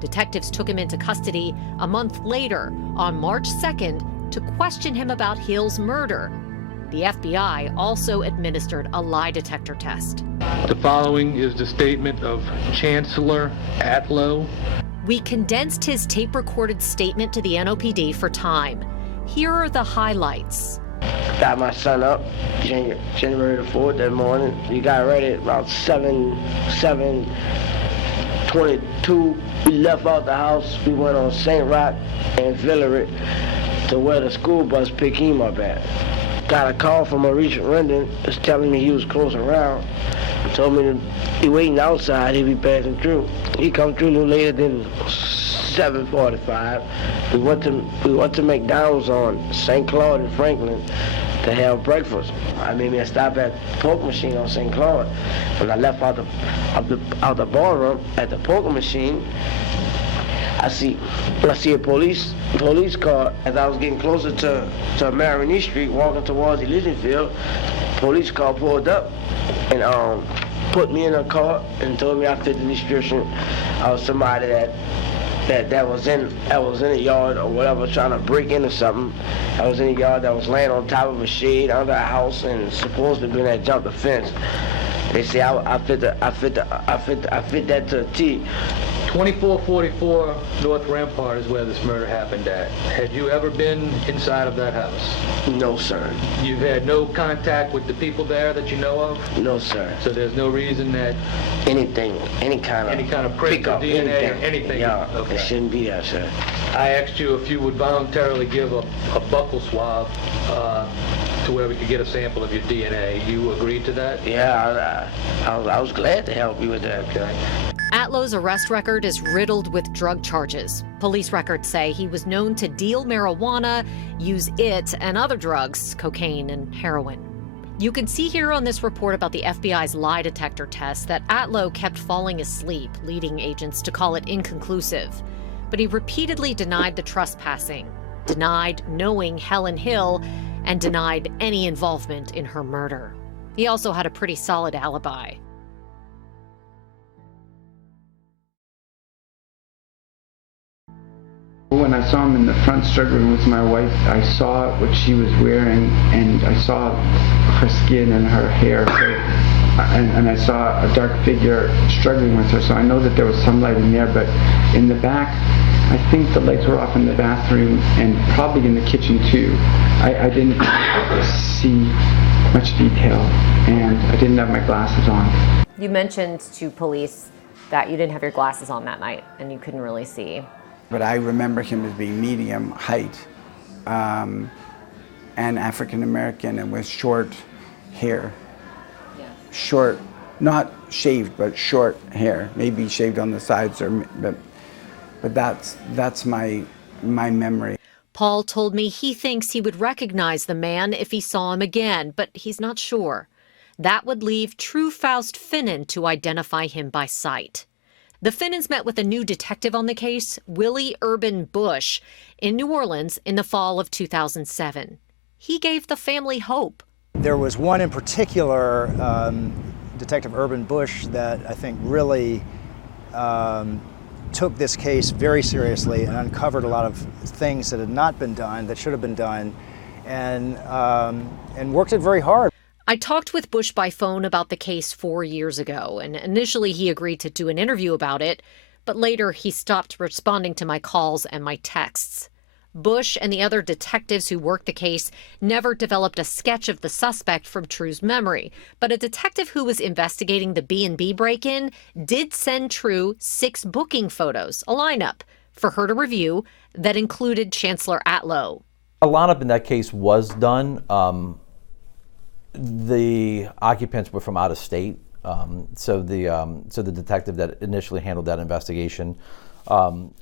Detectives took him into custody a month later, on March 2nd, to question him about Hill's murder. The FBI also administered a lie detector test. The following is the statement of Chancellor Atlow. We condensed his tape-recorded statement to the NOPD for time. Here are the highlights. Got my son up January the 4th that morning. We got ready at about 7:22. We left out the house. We went on St. Roch and Villeray to where the school bus picked him up at. Got a call from Maurice Rendon just telling me he was close around. Told me to be waiting outside, he'd be passing through. He come through no later than 7:45. We went to McDonald's on St. Claude and Franklin to have breakfast. I made me a stop at the poker machine on St. Claude. When I left out the ballroom at the poker machine, I see a police car. As I was getting closer to Marigny Street, walking towards Elysian Field, police car pulled up and put me in a car and told me I fit the description. I was somebody that was in a yard or whatever, trying to break into something. I was in a yard that was laying on top of a shade under a house and supposed to be that jumped the fence. They say I fit that to a T. 2444 North Rampart is where this murder happened at. Had you ever been inside of that house? No, sir. You've had no contact with the people there that you know of? No, sir. So there's no reason that any kind of print or DNA, anything? Yeah, okay. It shouldn't be there, sir. I asked you if you would voluntarily give a buccal swab to where we could get a sample of your DNA. You agreed to that? Yeah, I was glad to help you with that. Okay. Atlow's arrest record is riddled with drug charges. Police records say he was known to deal marijuana, use it and other drugs, cocaine and heroin. You can see here on this report about the FBI's lie detector test that Atlow kept falling asleep, leading agents to call it inconclusive. But he repeatedly denied the trespassing, denied knowing Helen Hill, and denied any involvement in her murder. He also had a pretty solid alibi. When I saw him in the front struggling with my wife, I saw what she was wearing, and I saw her skin and her hair, and I saw a dark figure struggling with her, so I know that there was some light in there, but in the back, I think the lights were off in the bathroom and probably in the kitchen too. I didn't see much detail, and I didn't have my glasses on. You mentioned to police that you didn't have your glasses on that night and you couldn't really see. But I remember him as being medium height and African American and with short hair. Yeah. Short, not shaved, but short hair. Maybe shaved on the sides, but that's my memory. Paul told me he thinks he would recognize the man if he saw him again, but he's not sure. That would leave True Faust Finnan to identify him by sight. The Finnans met with a new detective on the case, Willie Urban Bush, in New Orleans in the fall of 2007. He gave the family hope. There was one in particular, Detective Urban Bush, that I think really took this case very seriously and uncovered a lot of things that had not been done, that should have been done, and worked it very hard. I talked with Bush by phone about the case 4 years ago, and initially he agreed to do an interview about it, but later he stopped responding to my calls and my texts. Bush and the other detectives who worked the case never developed a sketch of the suspect from True's memory, but a detective who was investigating the B&B break-in did send True 6 booking photos, a lineup, for her to review that included Chancellor Atlow. A lineup in that case was done. The occupants were from out of state, so the detective that initially handled that investigation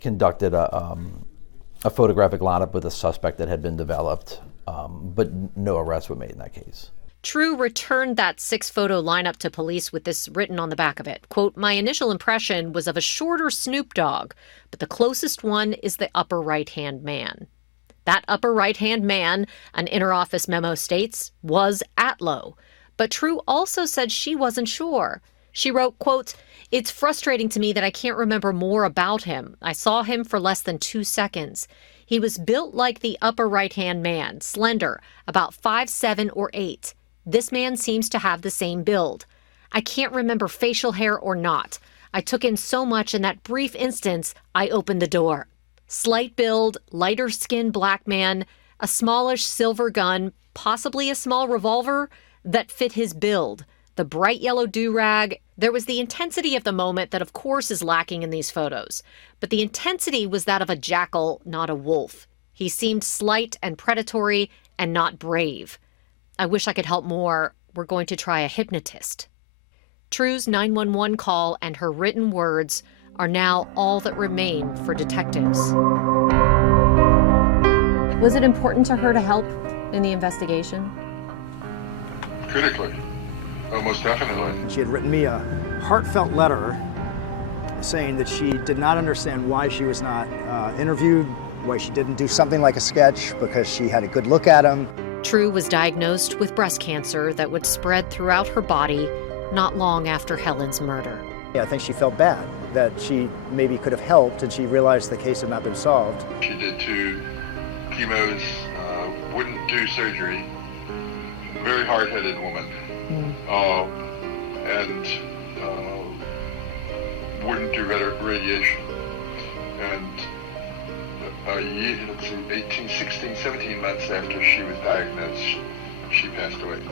conducted a photographic lineup with a suspect that had been developed, but no arrests were made in that case. True returned that 6-photo lineup to police with this written on the back of it. Quote, "My initial impression was of a shorter Snoop Dogg, but the closest one is the upper right-hand man." That upper right-hand man, an inter-office memo states, was Atlow. But True also said she wasn't sure. She wrote, quote, "It's frustrating to me that I can't remember more about him. I saw him for less than 2 seconds. He was built like the upper right-hand man, slender, about 5'7" or 8. This man seems to have the same build. I can't remember facial hair or not. I took in so much in that brief instance, I opened the door. Slight build, lighter skinned black man, a smallish silver gun, possibly a small revolver that fit his build. The bright yellow do-rag. There was the intensity of the moment that of course is lacking in these photos. But the intensity was that of a jackal, not a wolf. He seemed slight and predatory and not brave. I wish I could help more. We're going to try a hypnotist." True's 911 call and her written words are now all that remain for detectives. Was it important to her to help in the investigation? Critically. Oh, most definitely. She had written me a heartfelt letter saying that she did not understand why she was not interviewed, why she didn't do something like a sketch, because she had a good look at him. True was diagnosed with breast cancer that would spread throughout her body not long after Helen's murder. Yeah, I think she felt bad that she maybe could have helped, and she realized the case had not been solved. She did 2 chemos, wouldn't do surgery. Very hard-headed woman. And wouldn't do radiation. And 16, 17 months after she was diagnosed, she passed away.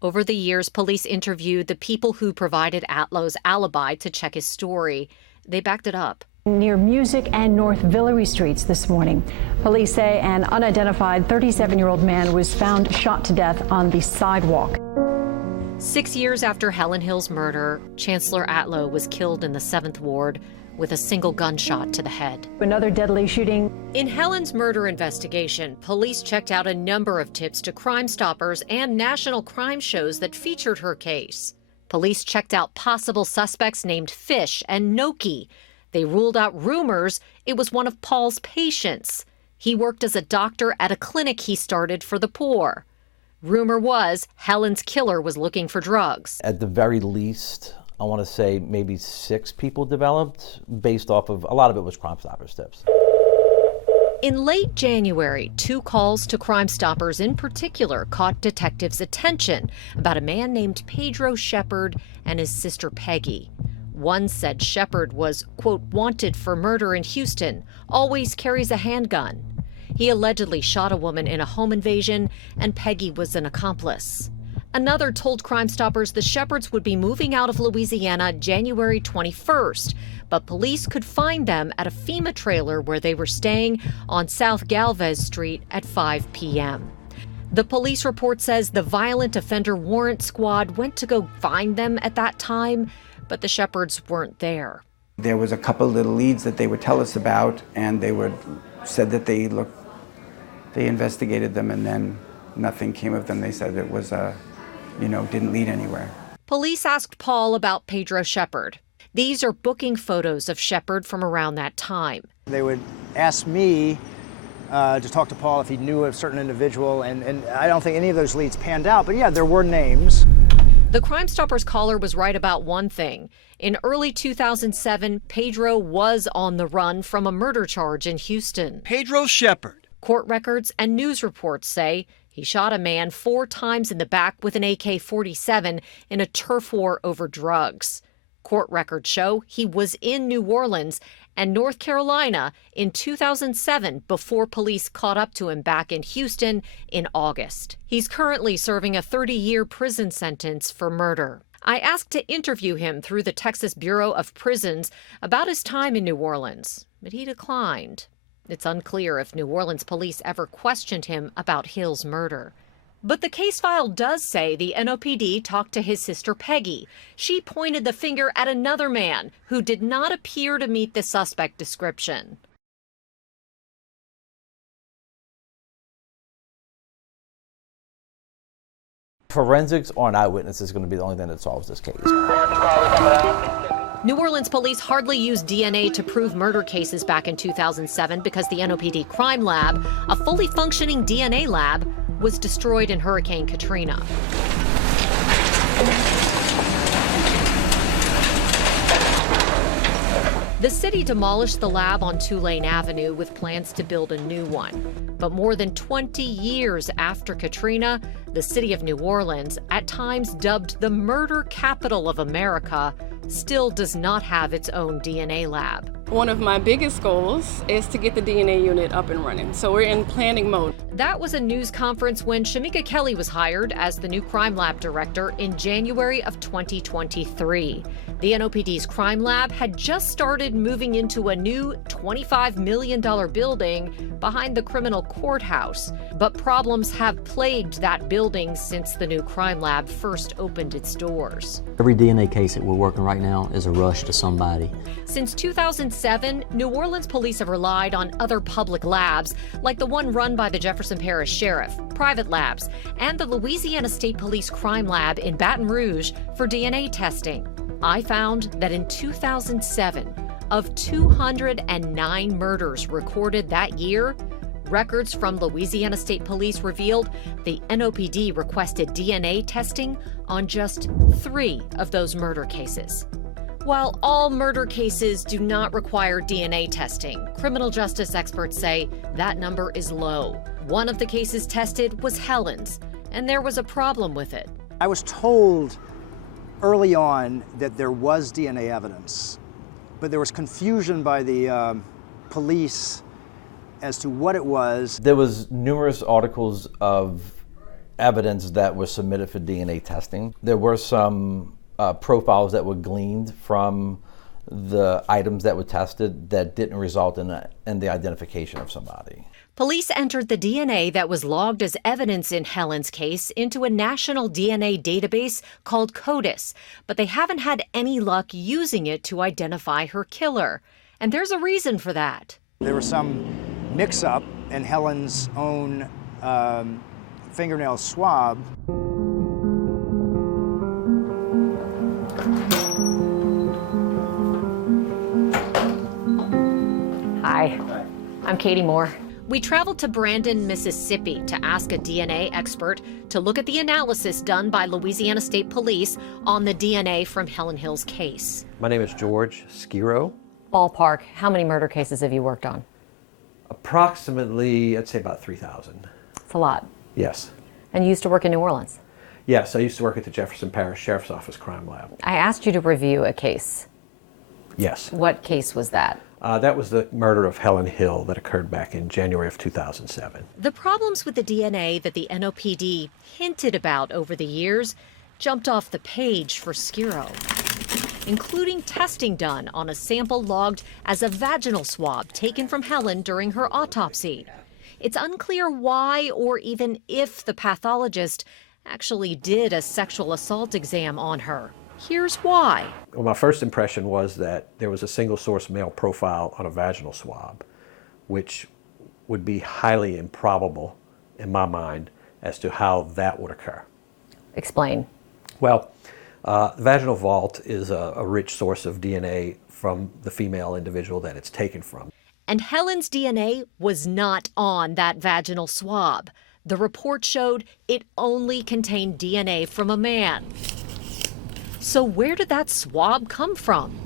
Over the years, police interviewed the people who provided Atlow's alibi to check his story. They backed it up. Near Music and North Villery Streets this morning, police say an unidentified 37-year-old man was found shot to death on the sidewalk. 6 years after Helen Hill's murder, Chancellor Atlow was killed in the 7th Ward with a single gunshot to the head. Another deadly shooting. In Helen's murder investigation, police checked out a number of tips to Crime Stoppers and national crime shows that featured her case. Police checked out possible suspects named Fish and Noki. They ruled out rumors it was one of Paul's patients. He worked as a doctor at a clinic he started for the poor. Rumor was Helen's killer was looking for drugs. At the very least, I want to say maybe 6 people developed based off of, a lot of it was Crime Stoppers tips. In late January, 2 calls to Crime Stoppers in particular caught detectives' attention about a man named Pedro Shepard and his sister Peggy. One said Shepard was, quote, wanted for murder in Houston, always carries a handgun. He allegedly shot a woman in a home invasion, and Peggy was an accomplice. Another told Crime Stoppers the Shepards would be moving out of Louisiana January 21st, but police could find them at a FEMA trailer where they were staying on South Galvez Street at 5 p.m. The police report says the violent offender warrant squad went to go find them at that time, but the Shepards weren't there. There was a couple little leads that they would tell us about, and they said that they investigated them, and then nothing came of them. They said it was didn't lead anywhere. Police asked Paul about Pedro Shepard. These are booking photos of Shepard from around that time. They would ask me to talk to Paul if he knew a certain individual, and I don't think any of those leads panned out, but yeah, there were names. The Crime Stoppers caller was right about one thing. In early 2007, Pedro was on the run from a murder charge in Houston. Pedro Shepard. Court records and news reports say he shot a man 4 times in the back with an AK-47 in a turf war over drugs. Court records show he was in New Orleans and North Carolina in 2007 before police caught up to him back in Houston in August. He's currently serving a 30-year prison sentence for murder. I asked to interview him through the Texas Bureau of Prisons about his time in New Orleans, but he declined. It's unclear if New Orleans police ever questioned him about Hill's murder. But the case file does say the NOPD talked to his sister Peggy. She pointed the finger at another man who did not appear to meet the suspect description. Forensics or an eyewitness is going to be the only thing that solves this case. New Orleans police hardly used DNA to prove murder cases back in 2007 because the NOPD crime lab, a fully functioning DNA lab, was destroyed in Hurricane Katrina. The city demolished the lab on Tulane Avenue with plans to build a new one. But more than 20 years after Katrina, The city of New Orleans, at times dubbed the murder capital of America, still does not have its own DNA lab. One of my biggest goals is to get the DNA unit up and running, so we're in planning mode. That was a news conference when Shamika Kelly was hired as the new crime lab director in January of 2023. The NOPD's crime lab had just started moving into a new $25 million building behind the criminal courthouse. But problems have plagued that building since the new crime lab first opened its doors. Every DNA case that we're working right now is a rush to somebody. Since 2007, New Orleans police have relied on other public labs, like the one run by the Jefferson Parish Sheriff, private labs, and the Louisiana State Police Crime Lab in Baton Rouge for DNA testing. I found that in 2007, of 209 murders recorded that year, records from Louisiana State Police revealed the NOPD requested DNA testing on just 3 of those murder cases. While all murder cases do not require DNA testing, criminal justice experts say that number is low. One of the cases tested was Helen's, and there was a problem with it. I was told early on that there was DNA evidence, but there was confusion by the police as to what it was. There was numerous articles of evidence that was submitted for DNA testing. There were some profiles that were gleaned from the items that were tested that didn't result in the identification of somebody. Police entered the DNA that was logged as evidence in Helen's case into a national DNA database called CODIS, but they haven't had any luck using it to identify her killer. And there's a reason for that. There was some mix-up in Helen's own fingernail swab. Hi, I'm Katie Moore. We traveled to Brandon, Mississippi to ask a DNA expert to look at the analysis done by Louisiana State Police on the DNA from Helen Hill's case. My name is George Skiro. Ballpark, how many murder cases have you worked on? Approximately, I'd say about 3,000. It's a lot. Yes. And you used to work in New Orleans? Yes, I used to work at the Jefferson Parish Sheriff's Office Crime Lab. I asked you to review a case. Yes. What case was that? That was the murder of Helen Hill that occurred back in January of 2007. The problems with the DNA that the NOPD hinted about over the years jumped off the page for Skiro, including testing done on a sample logged as a vaginal swab taken from Helen during her autopsy. It's unclear why or even if the pathologist actually did a sexual assault exam on her. Here's why. Well, my first impression was that there was a single source male profile on a vaginal swab, which would be highly improbable in my mind as to how that would occur. Explain. Well, the vaginal vault is a rich source of DNA from the female individual that it's taken from. And Helen's DNA was not on that vaginal swab. The report showed it only contained DNA from a man. So where did that swab come from?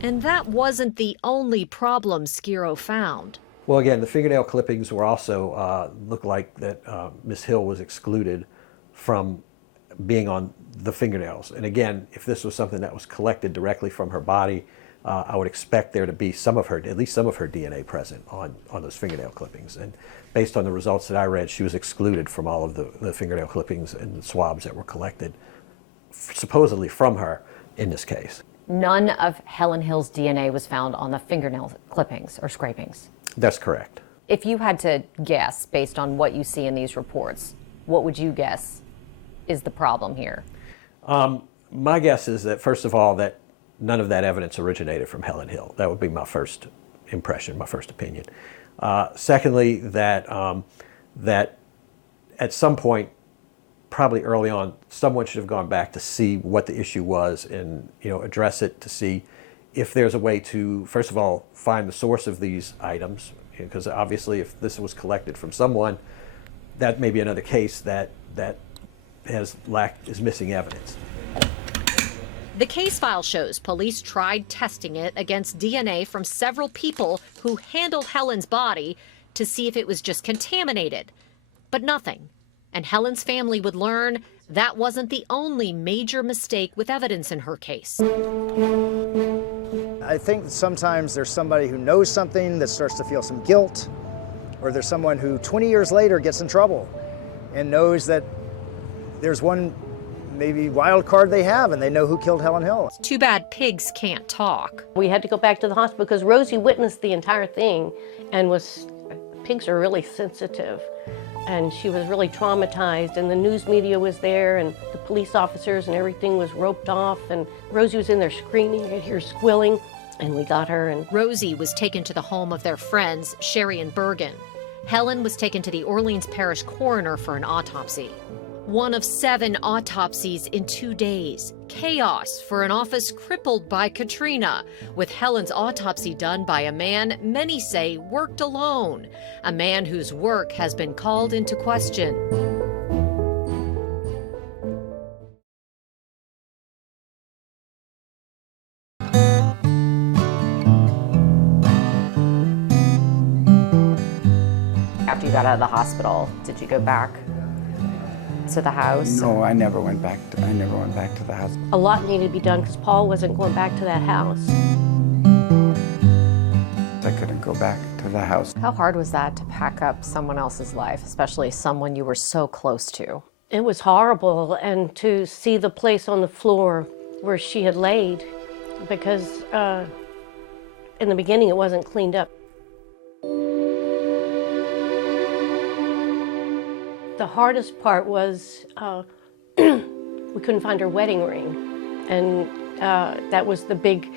And that wasn't the only problem Skiro found. Well, again, the fingernail clippings were also, looked like that Ms. Hill was excluded from being on the fingernails. And again, if this was something that was collected directly from her body, I would expect there to be some of her, at least some of her DNA present on those fingernail clippings. And based on the results that I read, she was excluded from all of the fingernail clippings and swabs that were collected supposedly from her in this case. None of Helen Hill's DNA was found on the fingernail clippings or scrapings. That's correct. If you had to guess based on what you see in these reports, what would you guess is the problem here? My guess is that, first of all, that none of that evidence originated from Helen Hill. That would be my first impression, my first opinion. Secondly, that at some point, probably early on, someone should have gone back to see what the issue was and address it, to see if there's a way to, first of all, find the source of these items, because obviously if this was collected from someone, that may be another case that is missing evidence. The case file shows police tried testing it against DNA from several people who handled Helen's body to see if it was just contaminated. But nothing. And Helen's family would learn that wasn't the only major mistake with evidence in her case. I think that sometimes there's somebody who knows something that starts to feel some guilt, or there's someone who 20 years later gets in trouble and knows that there's one maybe wild card they have and they know who killed Helen Hill. It's too bad pigs can't talk. We had to go back to the hospital because Rosie witnessed the entire thing and pigs are really sensitive. And she was really traumatized, and the news media was there, and the police officers and everything was roped off, and Rosie was in there screaming. I could hear squilling, and we got her. And Rosie was taken to the home of their friends, Sherry and Bergen. Helen was taken to the Orleans Parish coroner for an autopsy. One of 7 autopsies in 2 days. Chaos for an office crippled by Katrina, with Helen's autopsy done by a man many say worked alone, a man whose work has been called into question. After you got out of the hospital, did you go back to the house? No, I never went back to the house. a lot needed to be done because Paul wasn't going back to that house. I couldn't go back to the house. How hard was that to pack up someone else's life, especially someone you were so close to? It was horrible, and to see the place on the floor where she had laid, because in the beginning it wasn't cleaned up. The hardest part was we couldn't find her wedding ring, and that was the big,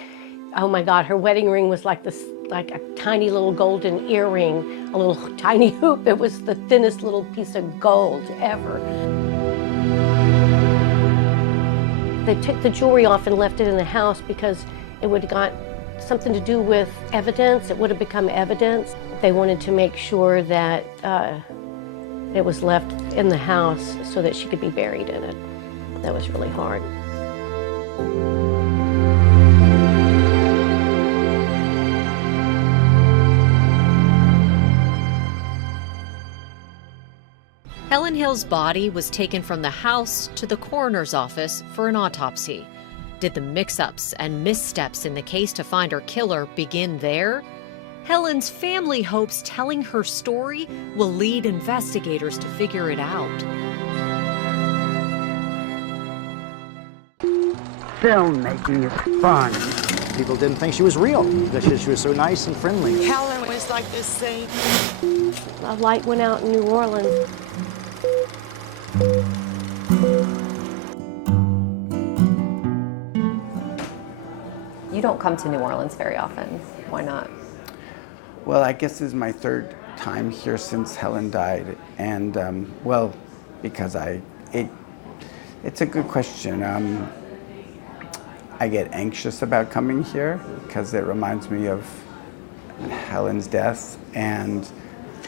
oh my God, her wedding ring was like this, like a tiny little golden earring, a little tiny hoop. It was the thinnest little piece of gold ever. They took the jewelry off and left it in the house because it would have got something to do with evidence. It would have become evidence. They wanted to make sure that it was left in the house so that she could be buried in it. That was really hard. Helen Hill's body was taken from the house to the coroner's office for an autopsy. Did the mix-ups and missteps in the case to find her killer begin there? Helen's family hopes telling her story will lead investigators to figure it out. Filmmaking is fun. People didn't think she was real because she was so nice and friendly. Helen was like this saint. A light went out in New Orleans. You don't come to New Orleans very often. Why not? Well, I guess this is my third time here since Helen died, and well, because it's a good question. I get anxious about coming here because it reminds me of Helen's death, and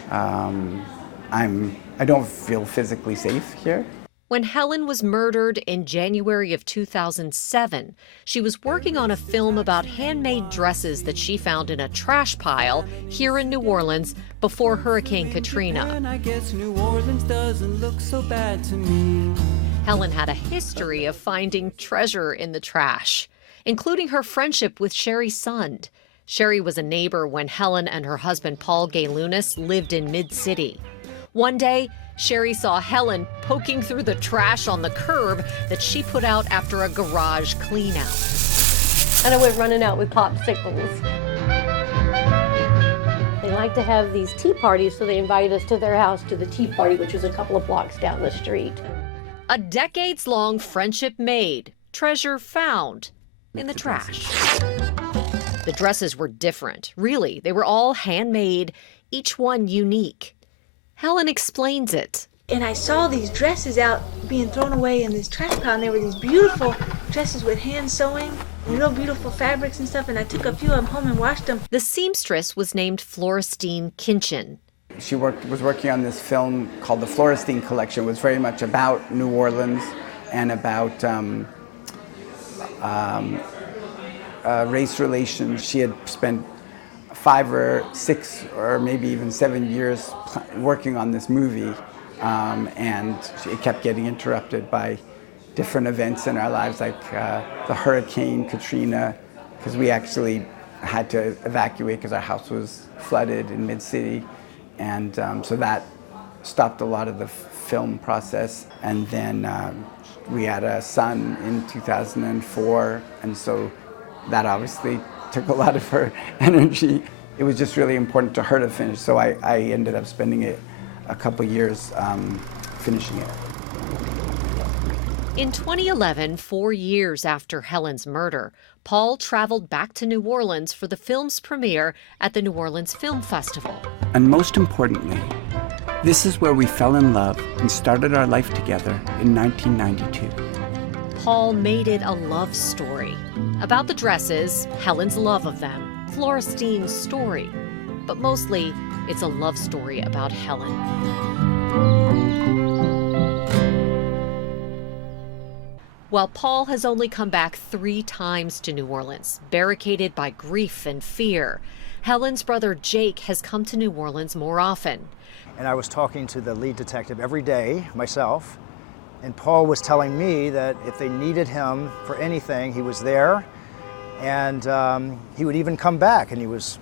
I don't feel physically safe here. When Helen was murdered in January of 2007, she was working on a film about handmade dresses that she found in a trash pile here in New Orleans before Hurricane Katrina. And I guess New Orleans doesn't look so bad to me. Helen had a history of finding treasure in the trash, including her friendship with Sherry Sund. Sherry was a neighbor when Helen and her husband Paul Gay Lunas lived in Mid-City. One day, Sherry saw Helen poking through the trash on the curb that she put out after a garage clean-out. And I went running out with popsicles. They like to have these tea parties, so they invited us to their house to the tea party, which was a couple of blocks down the street. A decades-long friendship made, treasure found in the trash. The dresses were different, really. They were all handmade, each one unique. Helen explains it. And I saw these dresses out being thrown away in this trash pile, and there were these beautiful dresses with hand sewing, real beautiful fabrics and stuff, and I took a few of them home and washed them. The seamstress was named Florestine Kinchin. She was working on this film called The Florestine Collection. It was very much about New Orleans and about race relations. She had spent 5 or 6 or maybe even 7 years working on this movie, and it kept getting interrupted by different events in our lives, like the Hurricane Katrina, because we actually had to evacuate because our house was flooded in mid-city, and so that stopped a lot of the film process. And then we had a son in 2004, and so that obviously took a lot of her energy. It was just really important to her to finish, so I ended up spending a couple years finishing it. In 2011, 4 years after Helen's murder, Paul traveled back to New Orleans for the film's premiere at the New Orleans Film Festival. And most importantly, this is where we fell in love and started our life together in 1992. Paul made it a love story about the dresses, Helen's love of them, Florestine's story, but mostly it's a love story about Helen. While Paul has only come back 3 times to New Orleans, barricaded by grief and fear, Helen's brother Jake has come to New Orleans more often. And I was talking to the lead detective every day, myself, and Paul was telling me that if they needed him for anything, he was there, and he would even come back, and he was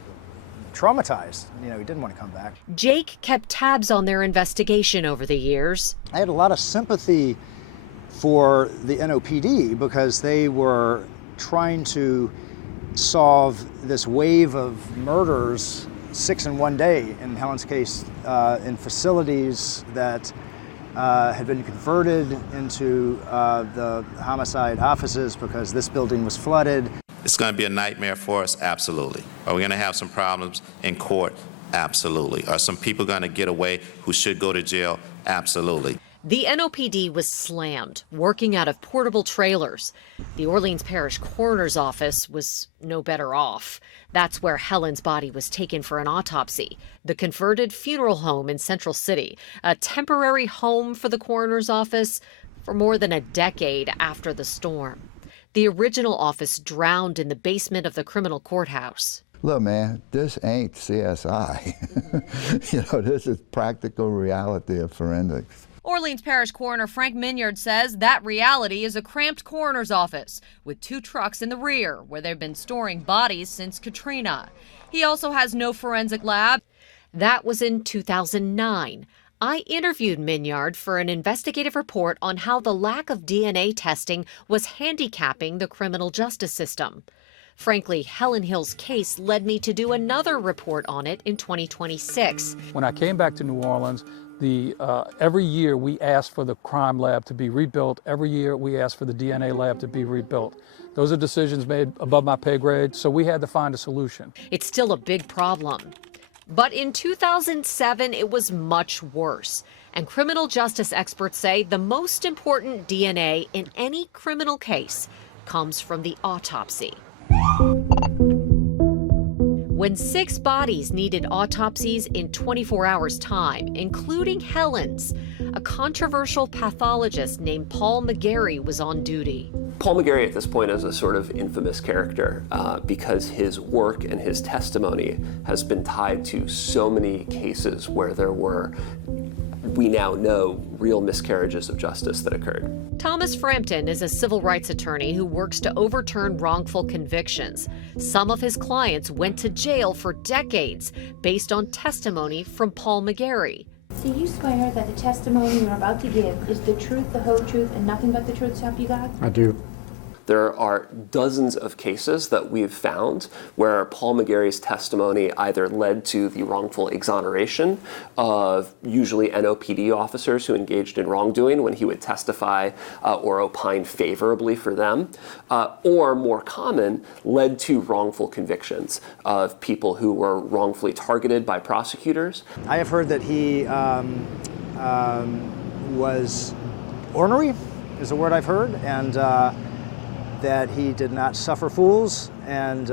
traumatized. You know, he didn't want to come back. Jake kept tabs on their investigation over the years. I had a lot of sympathy for the NOPD because they were trying to solve this wave of murders, 6 in one day, in Helen's case, in facilities that had been converted into the homicide offices because this building was flooded. It's going to be a nightmare for us? Absolutely. Are we going to have some problems in court? Absolutely. Are some people going to get away who should go to jail? Absolutely. The NOPD was slammed, working out of portable trailers. The Orleans Parish Coroner's Office was no better off. That's where Helen's body was taken for an autopsy. The converted funeral home in Central City, a temporary home for the coroner's office for more than a decade after the storm. The original office drowned in the basement of the criminal courthouse. Look, man, this ain't CSI. You know, this is practical reality of forensics. Orleans Parish Coroner Frank Minyard says that reality is a cramped coroner's office with 2 trucks in the rear where they've been storing bodies since Katrina. He also has no forensic lab. That was in 2009. I interviewed Minyard for an investigative report on how the lack of DNA testing was handicapping the criminal justice system. Frankly, Helen Hill's case led me to do another report on it in 2026. When I came back to New Orleans, every year we asked for the crime lab to be rebuilt. Every year we asked for the DNA lab to be rebuilt. Those are decisions made above my pay grade, so we had to find a solution. It's still a big problem. But in 2007, it was much worse. And criminal justice experts say the most important DNA in any criminal case comes from the autopsy. When 6 bodies needed autopsies in 24 hours' time, including Helen's, a controversial pathologist named Paul McGarry was on duty. Paul McGarry at this point is a sort of infamous character because his work and his testimony has been tied to so many cases where there were, we now know, real miscarriages of justice that occurred. Thomas Frampton is a civil rights attorney who works to overturn wrongful convictions. Some of his clients went to jail for decades based on testimony from Paul McGarry. Do you swear that the testimony you're about to give is the truth, the whole truth, and nothing but the truth, so help you God? I do. There are dozens of cases that we've found where Paul McGarry's testimony either led to the wrongful exoneration of usually NOPD officers who engaged in wrongdoing when he would testify or opine favorably for them, or more common, led to wrongful convictions of people who were wrongfully targeted by prosecutors. I have heard that he was ornery, is a word I've heard, and that he did not suffer fools and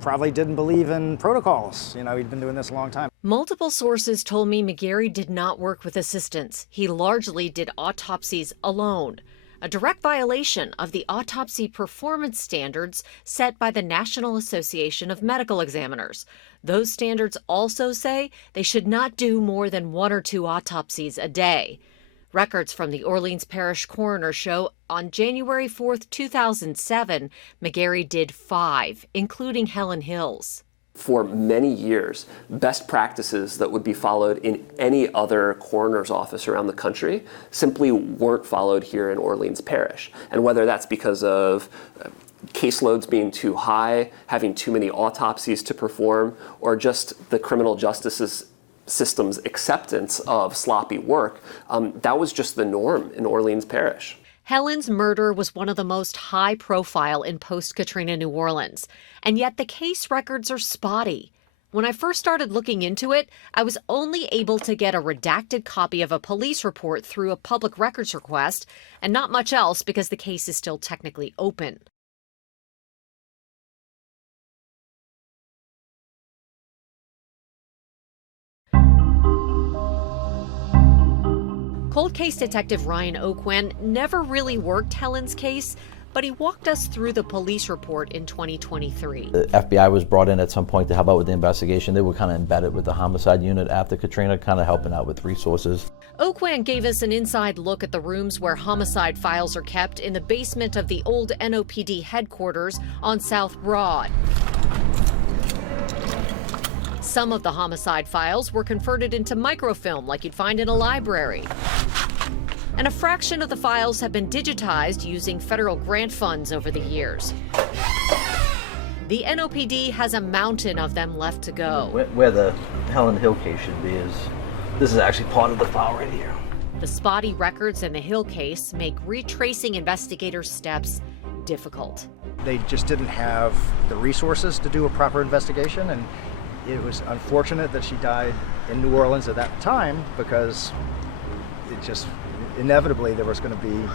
probably didn't believe in protocols. You know, he'd been doing this a long time. Multiple sources told me McGarry did not work with assistants. He largely did autopsies alone, a direct violation of the autopsy performance standards set by the National Association of Medical Examiners. Those standards also say they should not do more than 1 or 2 autopsies a day. Records from the Orleans Parish coroner show on January 4, 2007, McGarry did 5, including Helen Hill's. For many years, best practices that would be followed in any other coroner's office around the country simply weren't followed here in Orleans Parish. And whether that's because of caseloads being too high, having too many autopsies to perform, or just the criminal justice system's acceptance of sloppy work, that was just the norm in Orleans Parish. Helen's murder was one of the most high profile in post-Katrina New Orleans, and yet the case records are spotty. When I first started looking into it, I was only able to get a redacted copy of a police report through a public records request, and not much else because the case is still technically open. Cold case detective Ryan Oquan never really worked Helen's case, but he walked us through the police report in 2023. The FBI was brought in at some point to help out with the investigation. They were kind of embedded with the homicide unit after Katrina, kind of helping out with resources. Oquan gave us an inside look at the rooms where homicide files are kept in the basement of the old NOPD headquarters on South Broad. Some of the homicide files were converted into microfilm like you'd find in a library. And a fraction of the files have been digitized using federal grant funds over the years. The NOPD has a mountain of them left to go. Where the Helen Hill case should be is, this is actually part of the file right here. The spotty records in the Hill case make retracing investigators' steps difficult. They just didn't have the resources to do a proper investigation, and it was unfortunate that she died in New Orleans at that time because it just inevitably there was going to be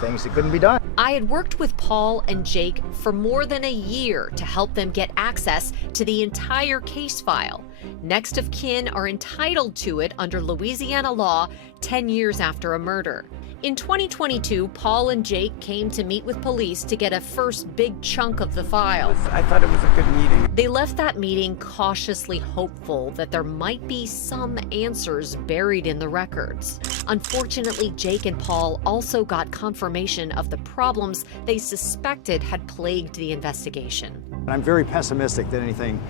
things that couldn't be done. I had worked with Paul and Jake for more than a year to help them get access to the entire case file. Next of kin are entitled to it under Louisiana law 10 years after a murder. In 2022, Paul and Jake came to meet with police to get a first big chunk of the file. I thought it was a good meeting. They left that meeting cautiously hopeful that there might be some answers buried in the records. Unfortunately, Jake and Paul also got confirmation of the problems they suspected had plagued the investigation. I'm very pessimistic that anything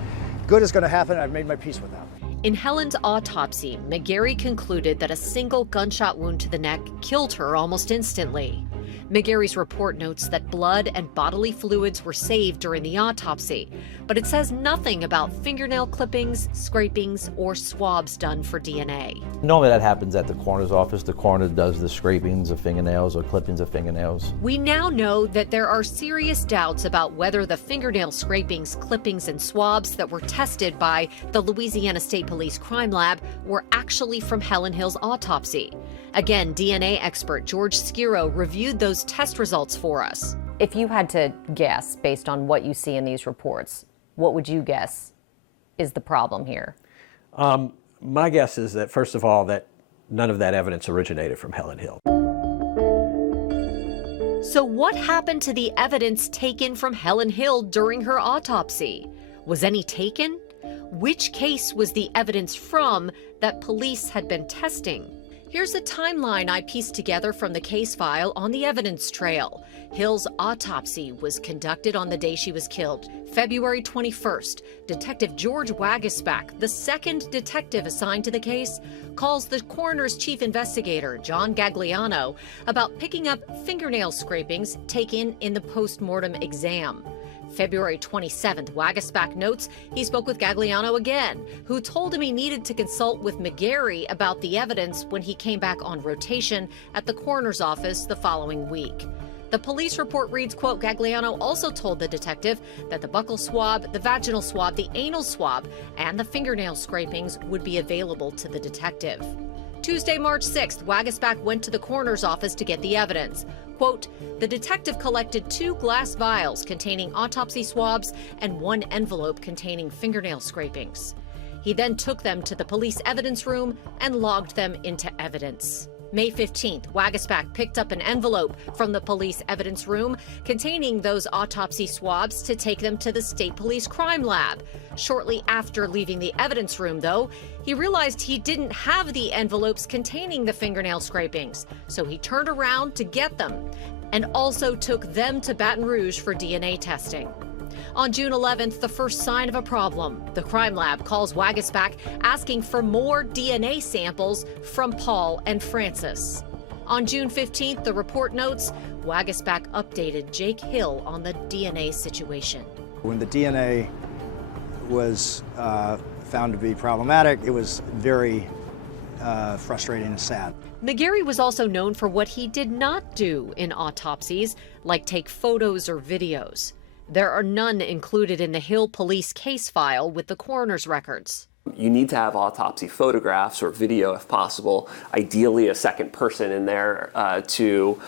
good is going to happen. I've made my peace with that. In Helen's autopsy, McGarry concluded that a single gunshot wound to the neck killed her almost instantly. McGarry's report notes that blood and bodily fluids were saved during the autopsy, but it says nothing about fingernail clippings, scrapings, or swabs done for DNA. Normally that happens at the coroner's office. The coroner does the scrapings of fingernails or clippings of fingernails. We now know that there are serious doubts about whether the fingernail scrapings, clippings, and swabs that were tested by the Louisiana State Police Crime Lab were actually from Helen Hill's autopsy. Again, DNA expert George Skiro reviewed those test results for us. If you had to guess based on what you see in these reports, what would you guess is the problem here? My guess is that, first of all, that none of that evidence originated from Helen Hill. So what happened to the evidence taken from Helen Hill during her autopsy? Was any taken? Which case was the evidence from that police had been testing? Here's a timeline I pieced together from the case file on the evidence trail. Hill's autopsy was conducted on the day she was killed, February 21st. Detective George Wagisback, the second detective assigned to the case, calls the coroner's chief investigator, John Gagliano, about picking up fingernail scrapings taken in the post-mortem exam. February 27th, Wagisback notes he spoke with Gagliano again, who told him he needed to consult with McGarry about the evidence when he came back on rotation at the coroner's office the following week. The police report reads, quote, Gagliano also told the detective that the buccal swab, the vaginal swab, the anal swab, and the fingernail scrapings would be available to the detective. Tuesday, March 6th, Wagisback went to the coroner's office to get the evidence. Quote, the detective collected 2 glass vials containing autopsy swabs and 1 envelope containing fingernail scrapings. He then took them to the police evidence room and logged them into evidence. May 15th, Waguespack picked up an envelope from the police evidence room containing those autopsy swabs to take them to the State Police Crime Lab. Shortly after leaving the evidence room, though, he realized he didn't have the envelopes containing the fingernail scrapings, so he turned around to get them and also took them to Baton Rouge for DNA testing. On June 11th, the first sign of a problem. The crime lab calls Waguespack asking for more DNA samples from Paul and Frances. On June 15th, the report notes Waguespack updated Jake Hill on the DNA situation. When the DNA was found to be problematic, it was very frustrating and sad. McGarry was also known for what he did not do in autopsies, like take photos or videos. There are none included in the Hill police case file with the coroner's records. You need to have autopsy photographs or video if possible, ideally a second person in there to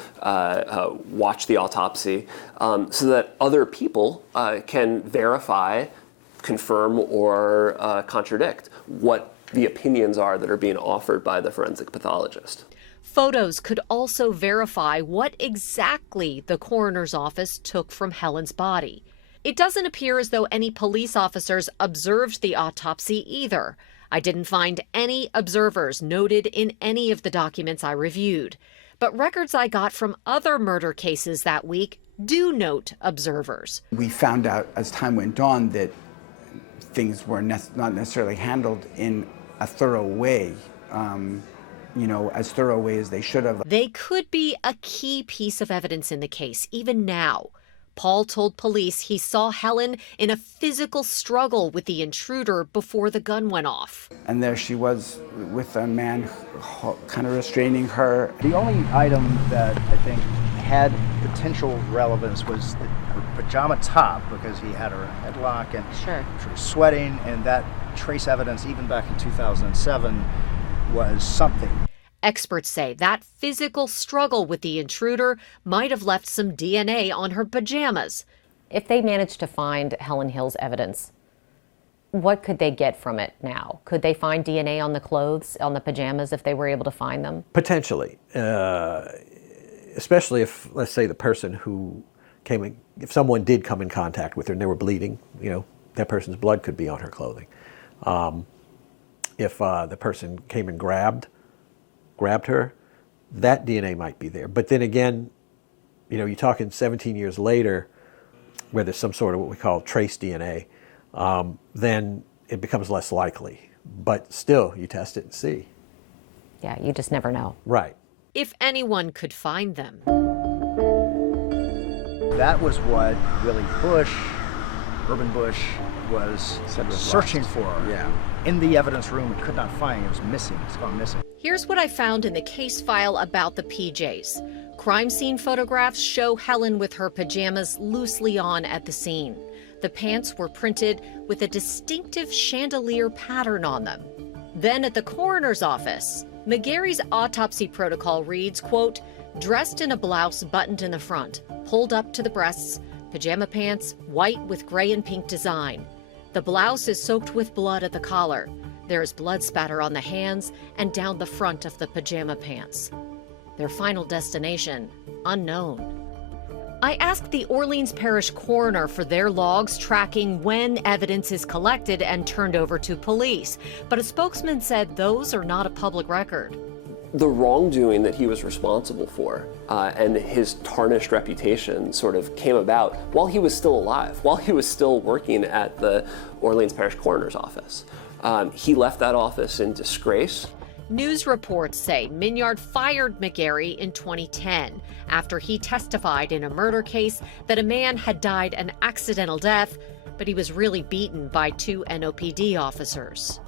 watch the autopsy so that other people can verify, confirm, or contradict what the opinions are that are being offered by the forensic pathologist. Photos could also verify what exactly the coroner's office took from Helen's body. It doesn't appear as though any police officers observed the autopsy either. I didn't find any observers noted in any of the documents I reviewed. But records I got from other murder cases that week do note observers. We found out as time went on that things were not necessarily handled in a thorough way. As thorough way as they should have. They could be a key piece of evidence in the case, even now. Paul told police he saw Helen in a physical struggle with the intruder before the gun went off. And there she was with a man kind of restraining her. The only item that I think had potential relevance was her pajama top, because he had her headlock and she was sweating, and that trace evidence, even back in 2007, was something. Experts say that physical struggle with the intruder might have left some DNA on her pajamas. If they managed to find Helen Hill's evidence, what could they get from it now? Could they find DNA on the clothes, on the pajamas, if they were able to find them? Potentially, especially if, let's say, the person who came in, if someone did come in contact with her and they were bleeding, that person's blood could be on her clothing. If the person came and grabbed her, that DNA might be there. But then again, you're talking 17 years later, where there's some sort of what we call trace DNA, then it becomes less likely. But still, you test it and see. Yeah, you just never know. Right. If anyone could find them. That was what Willie Bush, Urban Bush, was searching for. Yeah. In the evidence room, could not find. It was missing. It's gone missing. Here's what I found in the case file about the PJs. Crime scene photographs show Helen with her pajamas loosely on at the scene. The pants were printed with a distinctive chandelier pattern on them. Then at the coroner's office, McGarry's autopsy protocol reads, quote, dressed in a blouse buttoned in the front, pulled up to the breasts, pajama pants, white with gray and pink design. The blouse is soaked with blood at the collar. There is blood spatter on the hands and down the front of the pajama pants. Their final destination, unknown. I asked the Orleans Parish coroner for their logs tracking when evidence is collected and turned over to police, but a spokesman said those are not a public record. The wrongdoing that he was responsible for and his tarnished reputation sort of came about while he was still alive, while he was still working at the Orleans Parish Coroner's Office. He left that office in disgrace. News reports say Minyard fired McGarry in 2010 after he testified in a murder case that a man had died an accidental death, but he was really beaten by 2 NOPD officers.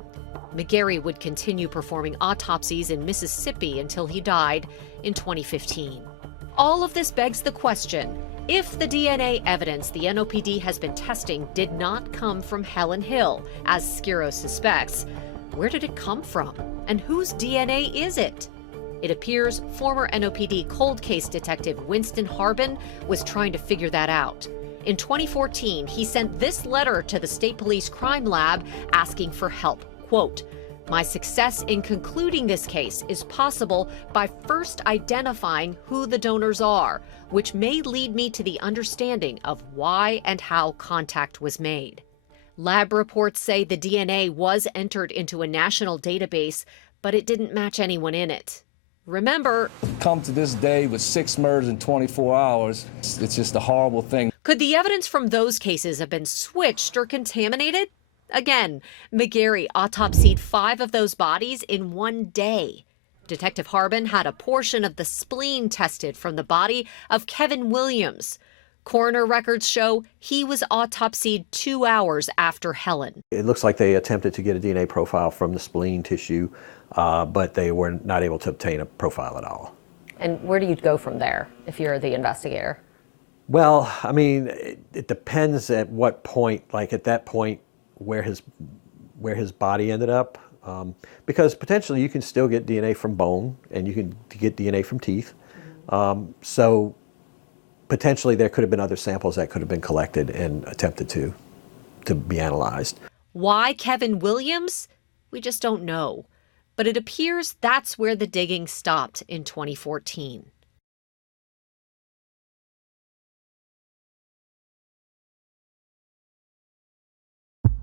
McGarry would continue performing autopsies in Mississippi until he died in 2015. All of this begs the question, if the DNA evidence the NOPD has been testing did not come from Helen Hill, as Skiro suspects, where did it come from? And whose DNA is it? It appears former NOPD cold case detective Winston Harbin was trying to figure that out. In 2014, he sent this letter to the State Police Crime Lab asking for help. Quote, My success in concluding this case is possible by first identifying who the donors are, which may lead me to the understanding of why and how contact was made. Lab reports say the DNA was entered into a national database, but it didn't match anyone in it. Remember, come to this day with 6 murders in 24 hours. It's just a horrible thing. Could the evidence from those cases have been switched or contaminated? Again, McGarry autopsied 5 of those bodies in one day. Detective Harbin had a portion of the spleen tested from the body of Kevin Williams. Coroner records show he was autopsied 2 hours after Helen. It looks like they attempted to get a DNA profile from the spleen tissue, but they were not able to obtain a profile at all. And where do you go from there if you're the investigator? Well, I mean, it depends at what point, like at that point, where his body ended up, because potentially you can still get DNA from bone and you can get DNA from teeth. So potentially there could have been other samples that could have been collected and attempted to be analyzed. Why Kevin Williams? We just don't know. But it appears that's where the digging stopped in 2014.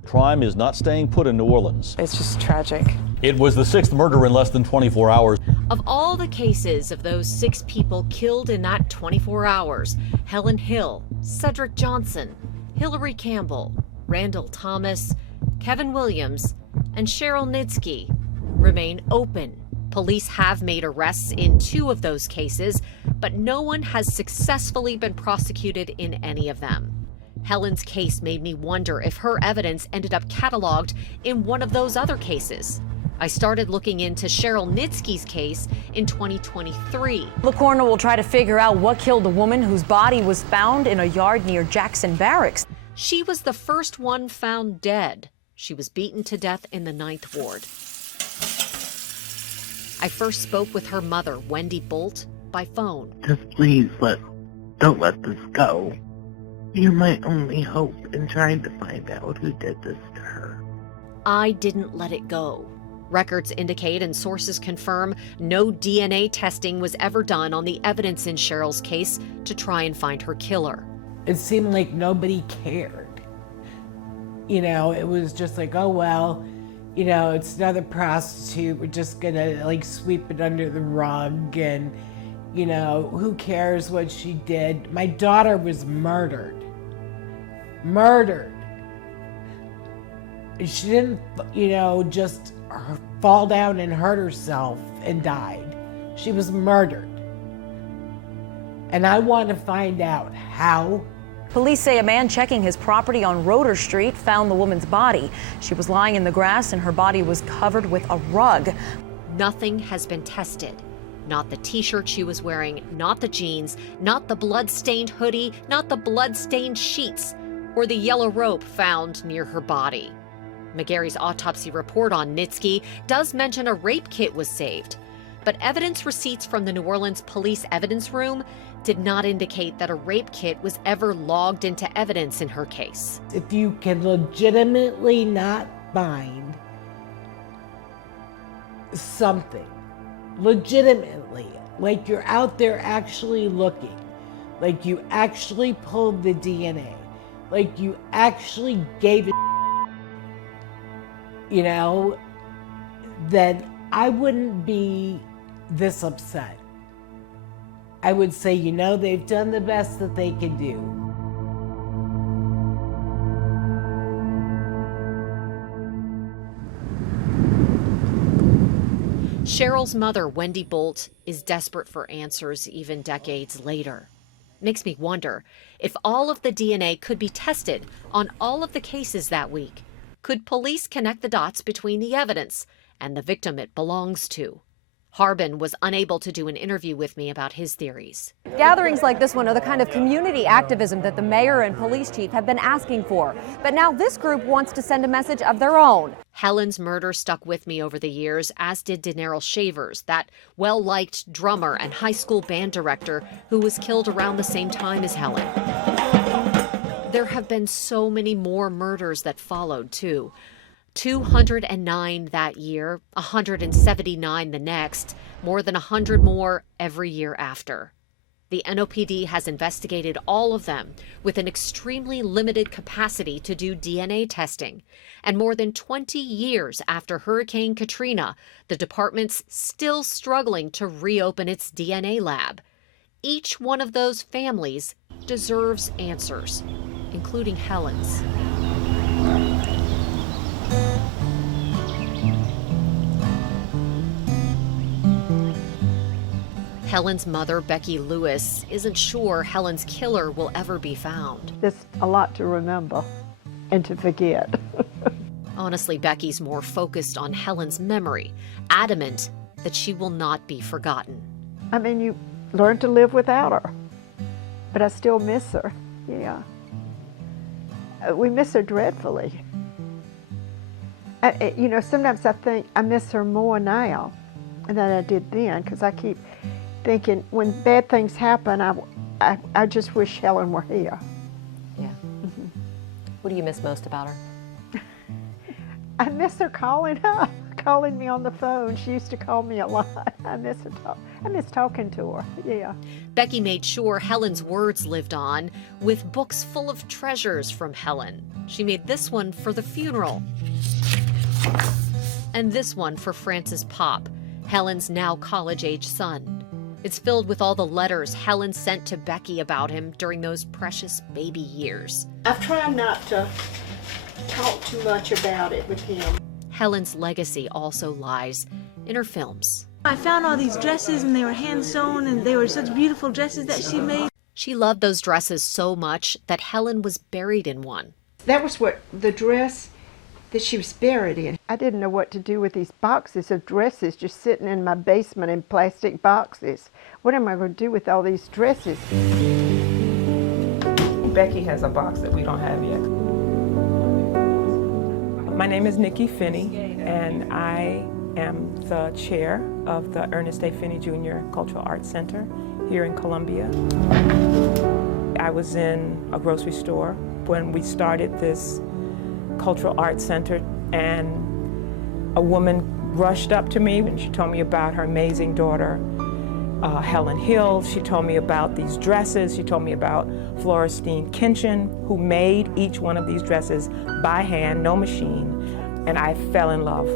Crime is not staying put in New Orleans. It's just tragic. It was the 6th murder in less than 24 hours. Of all the cases of those 6 people killed in that 24 hours, Helen Hill, Cedric Johnson, Hillary Campbell, Randall Thomas, Kevin Williams, and Cheryl Nitsky remain open. Police have made arrests in 2 of those cases, but no one has successfully been prosecuted in any of them. Helen's case made me wonder if her evidence ended up cataloged in one of those other cases. I started looking into Cheryl Nitsky's case in 2023. The coroner will try to figure out what killed the woman whose body was found in a yard near Jackson Barracks. She was the first one found dead. She was beaten to death in the 9th Ward. I first spoke with her mother, Wendy Bolt, by phone. Just please don't let this go. You're my only hope in trying to find out who did this to her. I didn't let it go. Records indicate and sources confirm no DNA testing was ever done on the evidence in Cheryl's case to try and find her killer. It seemed like nobody cared. You know, it was just like, oh, well, you know, it's another prostitute. We're just gonna like sweep it under the rug and, you know, who cares what she did? My daughter was murdered. Murdered. She didn't, you know, just fall down and hurt herself and died. She was murdered. And I want to find out how. Police say a man checking his property on Roeder Street found the woman's body. She was lying in the grass and her body was covered with a rug. Nothing has been tested. Not the t-shirt she was wearing, not the jeans, not the blood-stained hoodie, not the blood-stained sheets, or the yellow rope found near her body. McGarry's autopsy report on Nitsky does mention a rape kit was saved, but evidence receipts from the New Orleans Police Evidence Room did not indicate that a rape kit was ever logged into evidence in her case. If you can legitimately not find something, legitimately, like you're out there actually looking, like you actually pulled the DNA, like you actually gave it, you know, then I wouldn't be this upset. I would say, you know, they've done the best that they can do. Cheryl's mother, Wendy Bolt, is desperate for answers even decades later. Makes me wonder if all of the DNA could be tested on all of the cases that week. Could police connect the dots between the evidence and the victim it belongs to? Harbin was unable to do an interview with me about his theories. Gatherings like this one are the kind of community activism that the mayor and police chief have been asking for. But now this group wants to send a message of their own. Helen's murder stuck with me over the years, as did Daenerys Shavers, that well-liked drummer and high school band director who was killed around the same time as Helen. There have been so many more murders that followed, too. 209 that year, 179 the next, more than 100 more every year after. The NOPD has investigated all of them with an extremely limited capacity to do DNA testing. And more than 20 years after Hurricane Katrina, the department's still struggling to reopen its DNA lab. Each one of those families deserves answers, including Helen's. Helen's mother, Becky Lewis, isn't sure Helen's killer will ever be found. There's a lot to remember and to forget. Honestly, Becky's more focused on Helen's memory, adamant that she will not be forgotten. I mean, you learn to live without her, but I still miss her, yeah. We miss her dreadfully. You know, sometimes I think I miss her more now than I did then, because I keep thinking when bad things happen, I just wish Helen were here. Yeah. Mm-hmm. What do you miss most about her? I miss her calling me on the phone. She used to call me a lot. I miss talking to her, yeah. Becky made sure Helen's words lived on with books full of treasures from Helen. She made this one for the funeral. And this one for Francis Pop, Helen's now college-age son. It's filled with all the letters Helen sent to Becky about him during those precious baby years. I've tried not to talk too much about it with him. Helen's legacy also lies in her films. I found all these dresses and they were hand sewn and they were such beautiful dresses that she made. She loved those dresses so much that Helen was buried in one. That was what the dress that she was buried in. I didn't know what to do with these boxes of dresses just sitting in my basement in plastic boxes. What am I going to do with all these dresses? Becky has a box that we don't have yet. My name is Nikki Finney, and I am the chair of the Ernest A. Finney Jr. Cultural Arts Center here in Columbia. I was in a grocery store when we started this Cultural Arts Center, and a woman rushed up to me and she told me about her amazing daughter, Helen Hill. She told me about these dresses. She told me about Florestine Kinchin, who made each one of these dresses by hand, no machine, and I fell in love.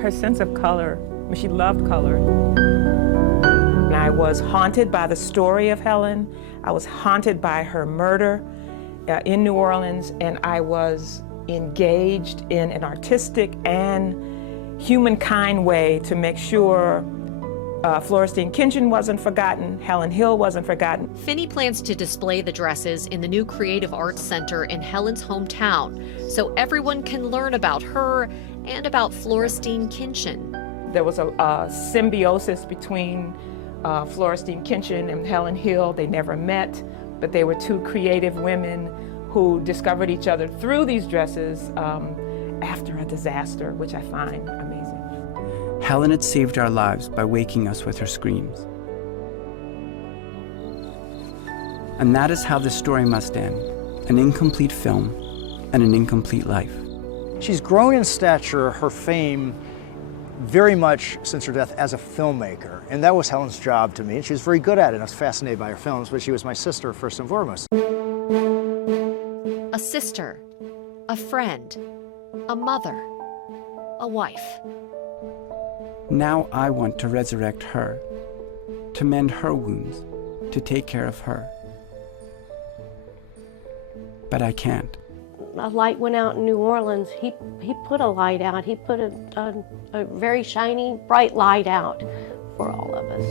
Her sense of color, she loved color. And I was haunted by the story of Helen. I was haunted by her murder in New Orleans, and I was engaged in an artistic and humankind way to make sure Florestine Kinchin wasn't forgotten, Helen Hill wasn't forgotten. Finney plans to display the dresses in the new Creative Arts Center in Helen's hometown, so everyone can learn about her and about Florestine Kinchin. There was a symbiosis between Florestine Kinchin and Helen Hill. They never met, but they were two creative women who discovered each other through these dresses after a disaster, which I find amazing. Helen had saved our lives by waking us with her screams. And that is how this story must end, an incomplete film and an incomplete life. She's grown in stature, her fame, very much since her death as a filmmaker. And that was Helen's job to me. And she was very good at it. I was fascinated by her films, but she was my sister first and foremost. A sister, a friend, a mother, a wife. Now I want to resurrect her, to mend her wounds, to take care of her. But I can't. A light went out in New Orleans. He put a light out. He put a very shiny, bright light out for all of us.